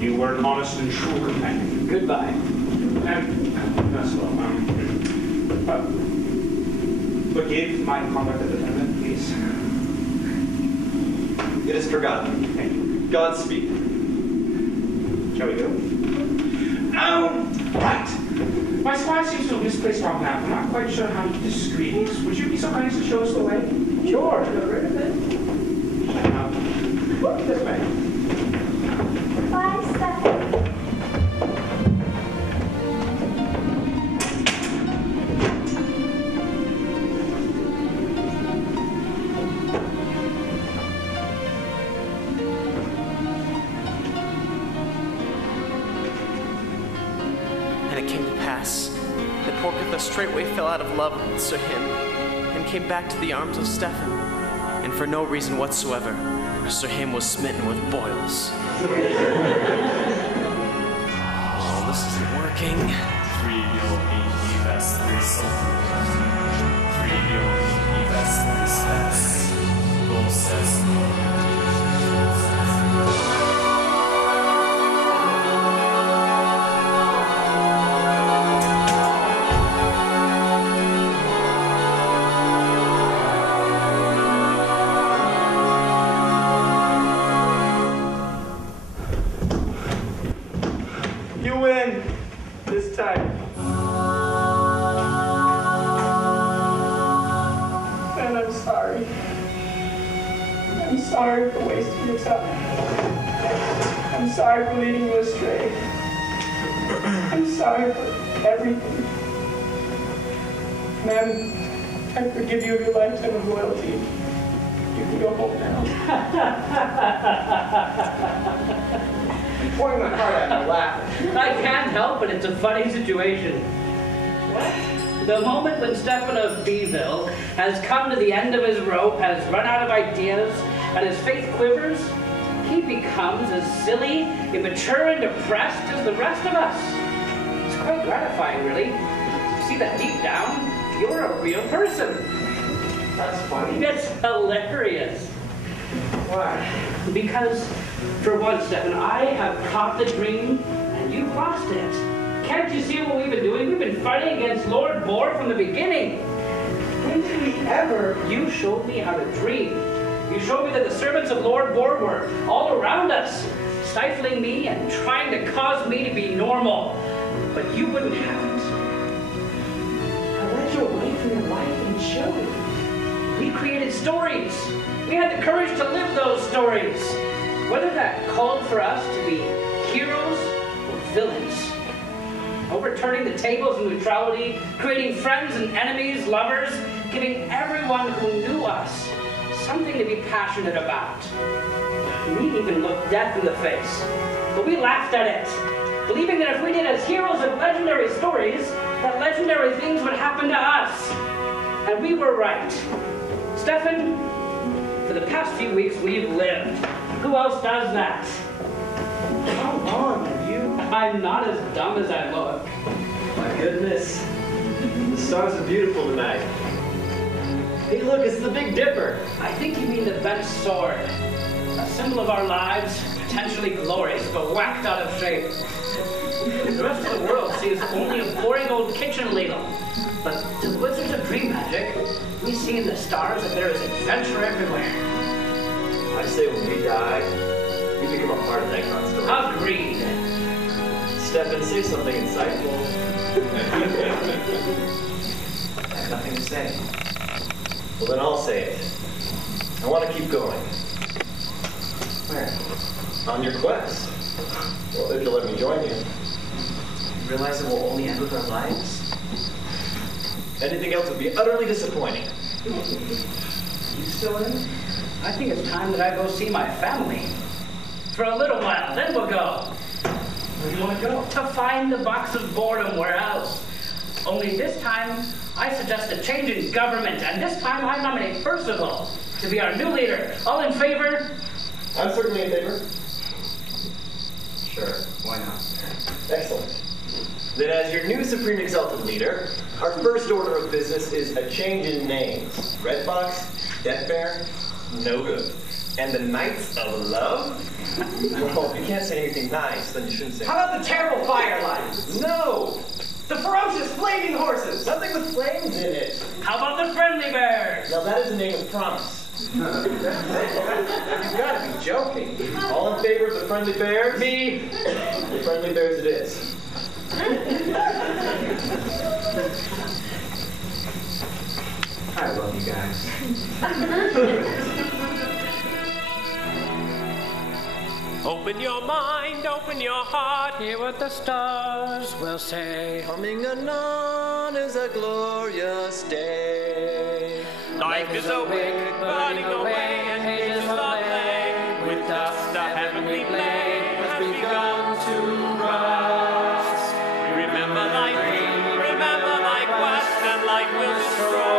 You were an honest and true companion. Goodbye. And that's well. Forgive my conduct at the tournament, please. It is forgotten. Thank you. Godspeed. Shall we go? Oh, right. My squire seems to have misplaced our map. I'm not quite sure how to discreet. Would you be so kind as to show us the way? Sure. This way. Bye, Steffin. And it came to pass that Porcupine straightway fell out of love with Sir Him, and came back to the arms of Steffin, and for no reason whatsoever, Sir Him was smitten with boils. Oh, this isn't working. You win. This time. And I'm sorry. I'm sorry for wasting your time. I'm sorry for leading you astray. I'm sorry for everything. Ma'am, I forgive you of your lifetime of loyalty. You can go home now. Pouring my heart out and laughing. I can't help it. It's a funny situation. What? The moment when Steffin of Beeville has come to the end of his rope, has run out of ideas, and his faith quivers, he becomes as silly, immature, and depressed as the rest of us. It's quite gratifying, really, to see that deep down, you're a real person. That's funny. It's hilarious. Why? Because, for once, Steffin, I have caught the dream, and you've lost it. Can't you see what we've been doing? We've been fighting against Lord Bore from the beginning. When did we ever? You showed me how to dream. You showed me that the servants of Lord Bore were all around us, stifling me and trying to cause me to be normal. But you wouldn't have it. I led you away from your life and showed. We created stories. We had the courage to live those stories. Whether that called for us to be heroes or villains. Overturning the tables of neutrality, creating friends and enemies, lovers, giving everyone who knew us something to be passionate about. We even looked death in the face, but we laughed at it, believing that if we did as heroes of legendary stories, that legendary things would happen to us. And we were right. Steffin, for the past few weeks we've lived. Who else does that? Come on, you. I'm not as dumb as I look. My goodness. The stars are beautiful tonight. Hey, look, it's the Big Dipper. I think you mean the bent sword. A symbol of our lives, potentially glorious, but whacked out of shape. The rest of the world sees only a boring old kitchen ladle. But to the wizards of dream magic, we see in the stars that there is adventure everywhere. I say when we die, we become a part of that constellation. Agreed. Steffin, say something insightful. I have nothing to say. Well, then I'll say it. I want to keep going. Where? On your quest. Well, if you'll let me join you. You realize it will only end with our lives? Anything else would be utterly disappointing. You still in? I think it's time that I go see my family. For a little while, then we'll go. Where do you want to go? To find the Box of Boredom, where else? Only this time, I suggest a change in government, and this time I nominate Percival to be our new leader. All in favor? I'm certainly in favor. Sure, why not? Excellent. Then as your new Supreme Exalted Leader, our first order of business is a change in names. Red Box, Death Bear, no good. And the Knights of Love? Well, if you can't say anything nice, then you shouldn't say. How about the terrible fire lions? No! The ferocious flaming horses! Nothing with flames in it. How about the friendly bears? Now that is a name of promise. You've got to be joking. All in favor of the friendly bears? Me. The friendly bears it is. I love you guys. Open your mind, open your heart. Hear what the stars will say. Coming anon is a glorious day. Life is a wick burning away, and hate is the flame. With dust a heavenly flame has begun to rust. Remember thy quest, and light will destroy.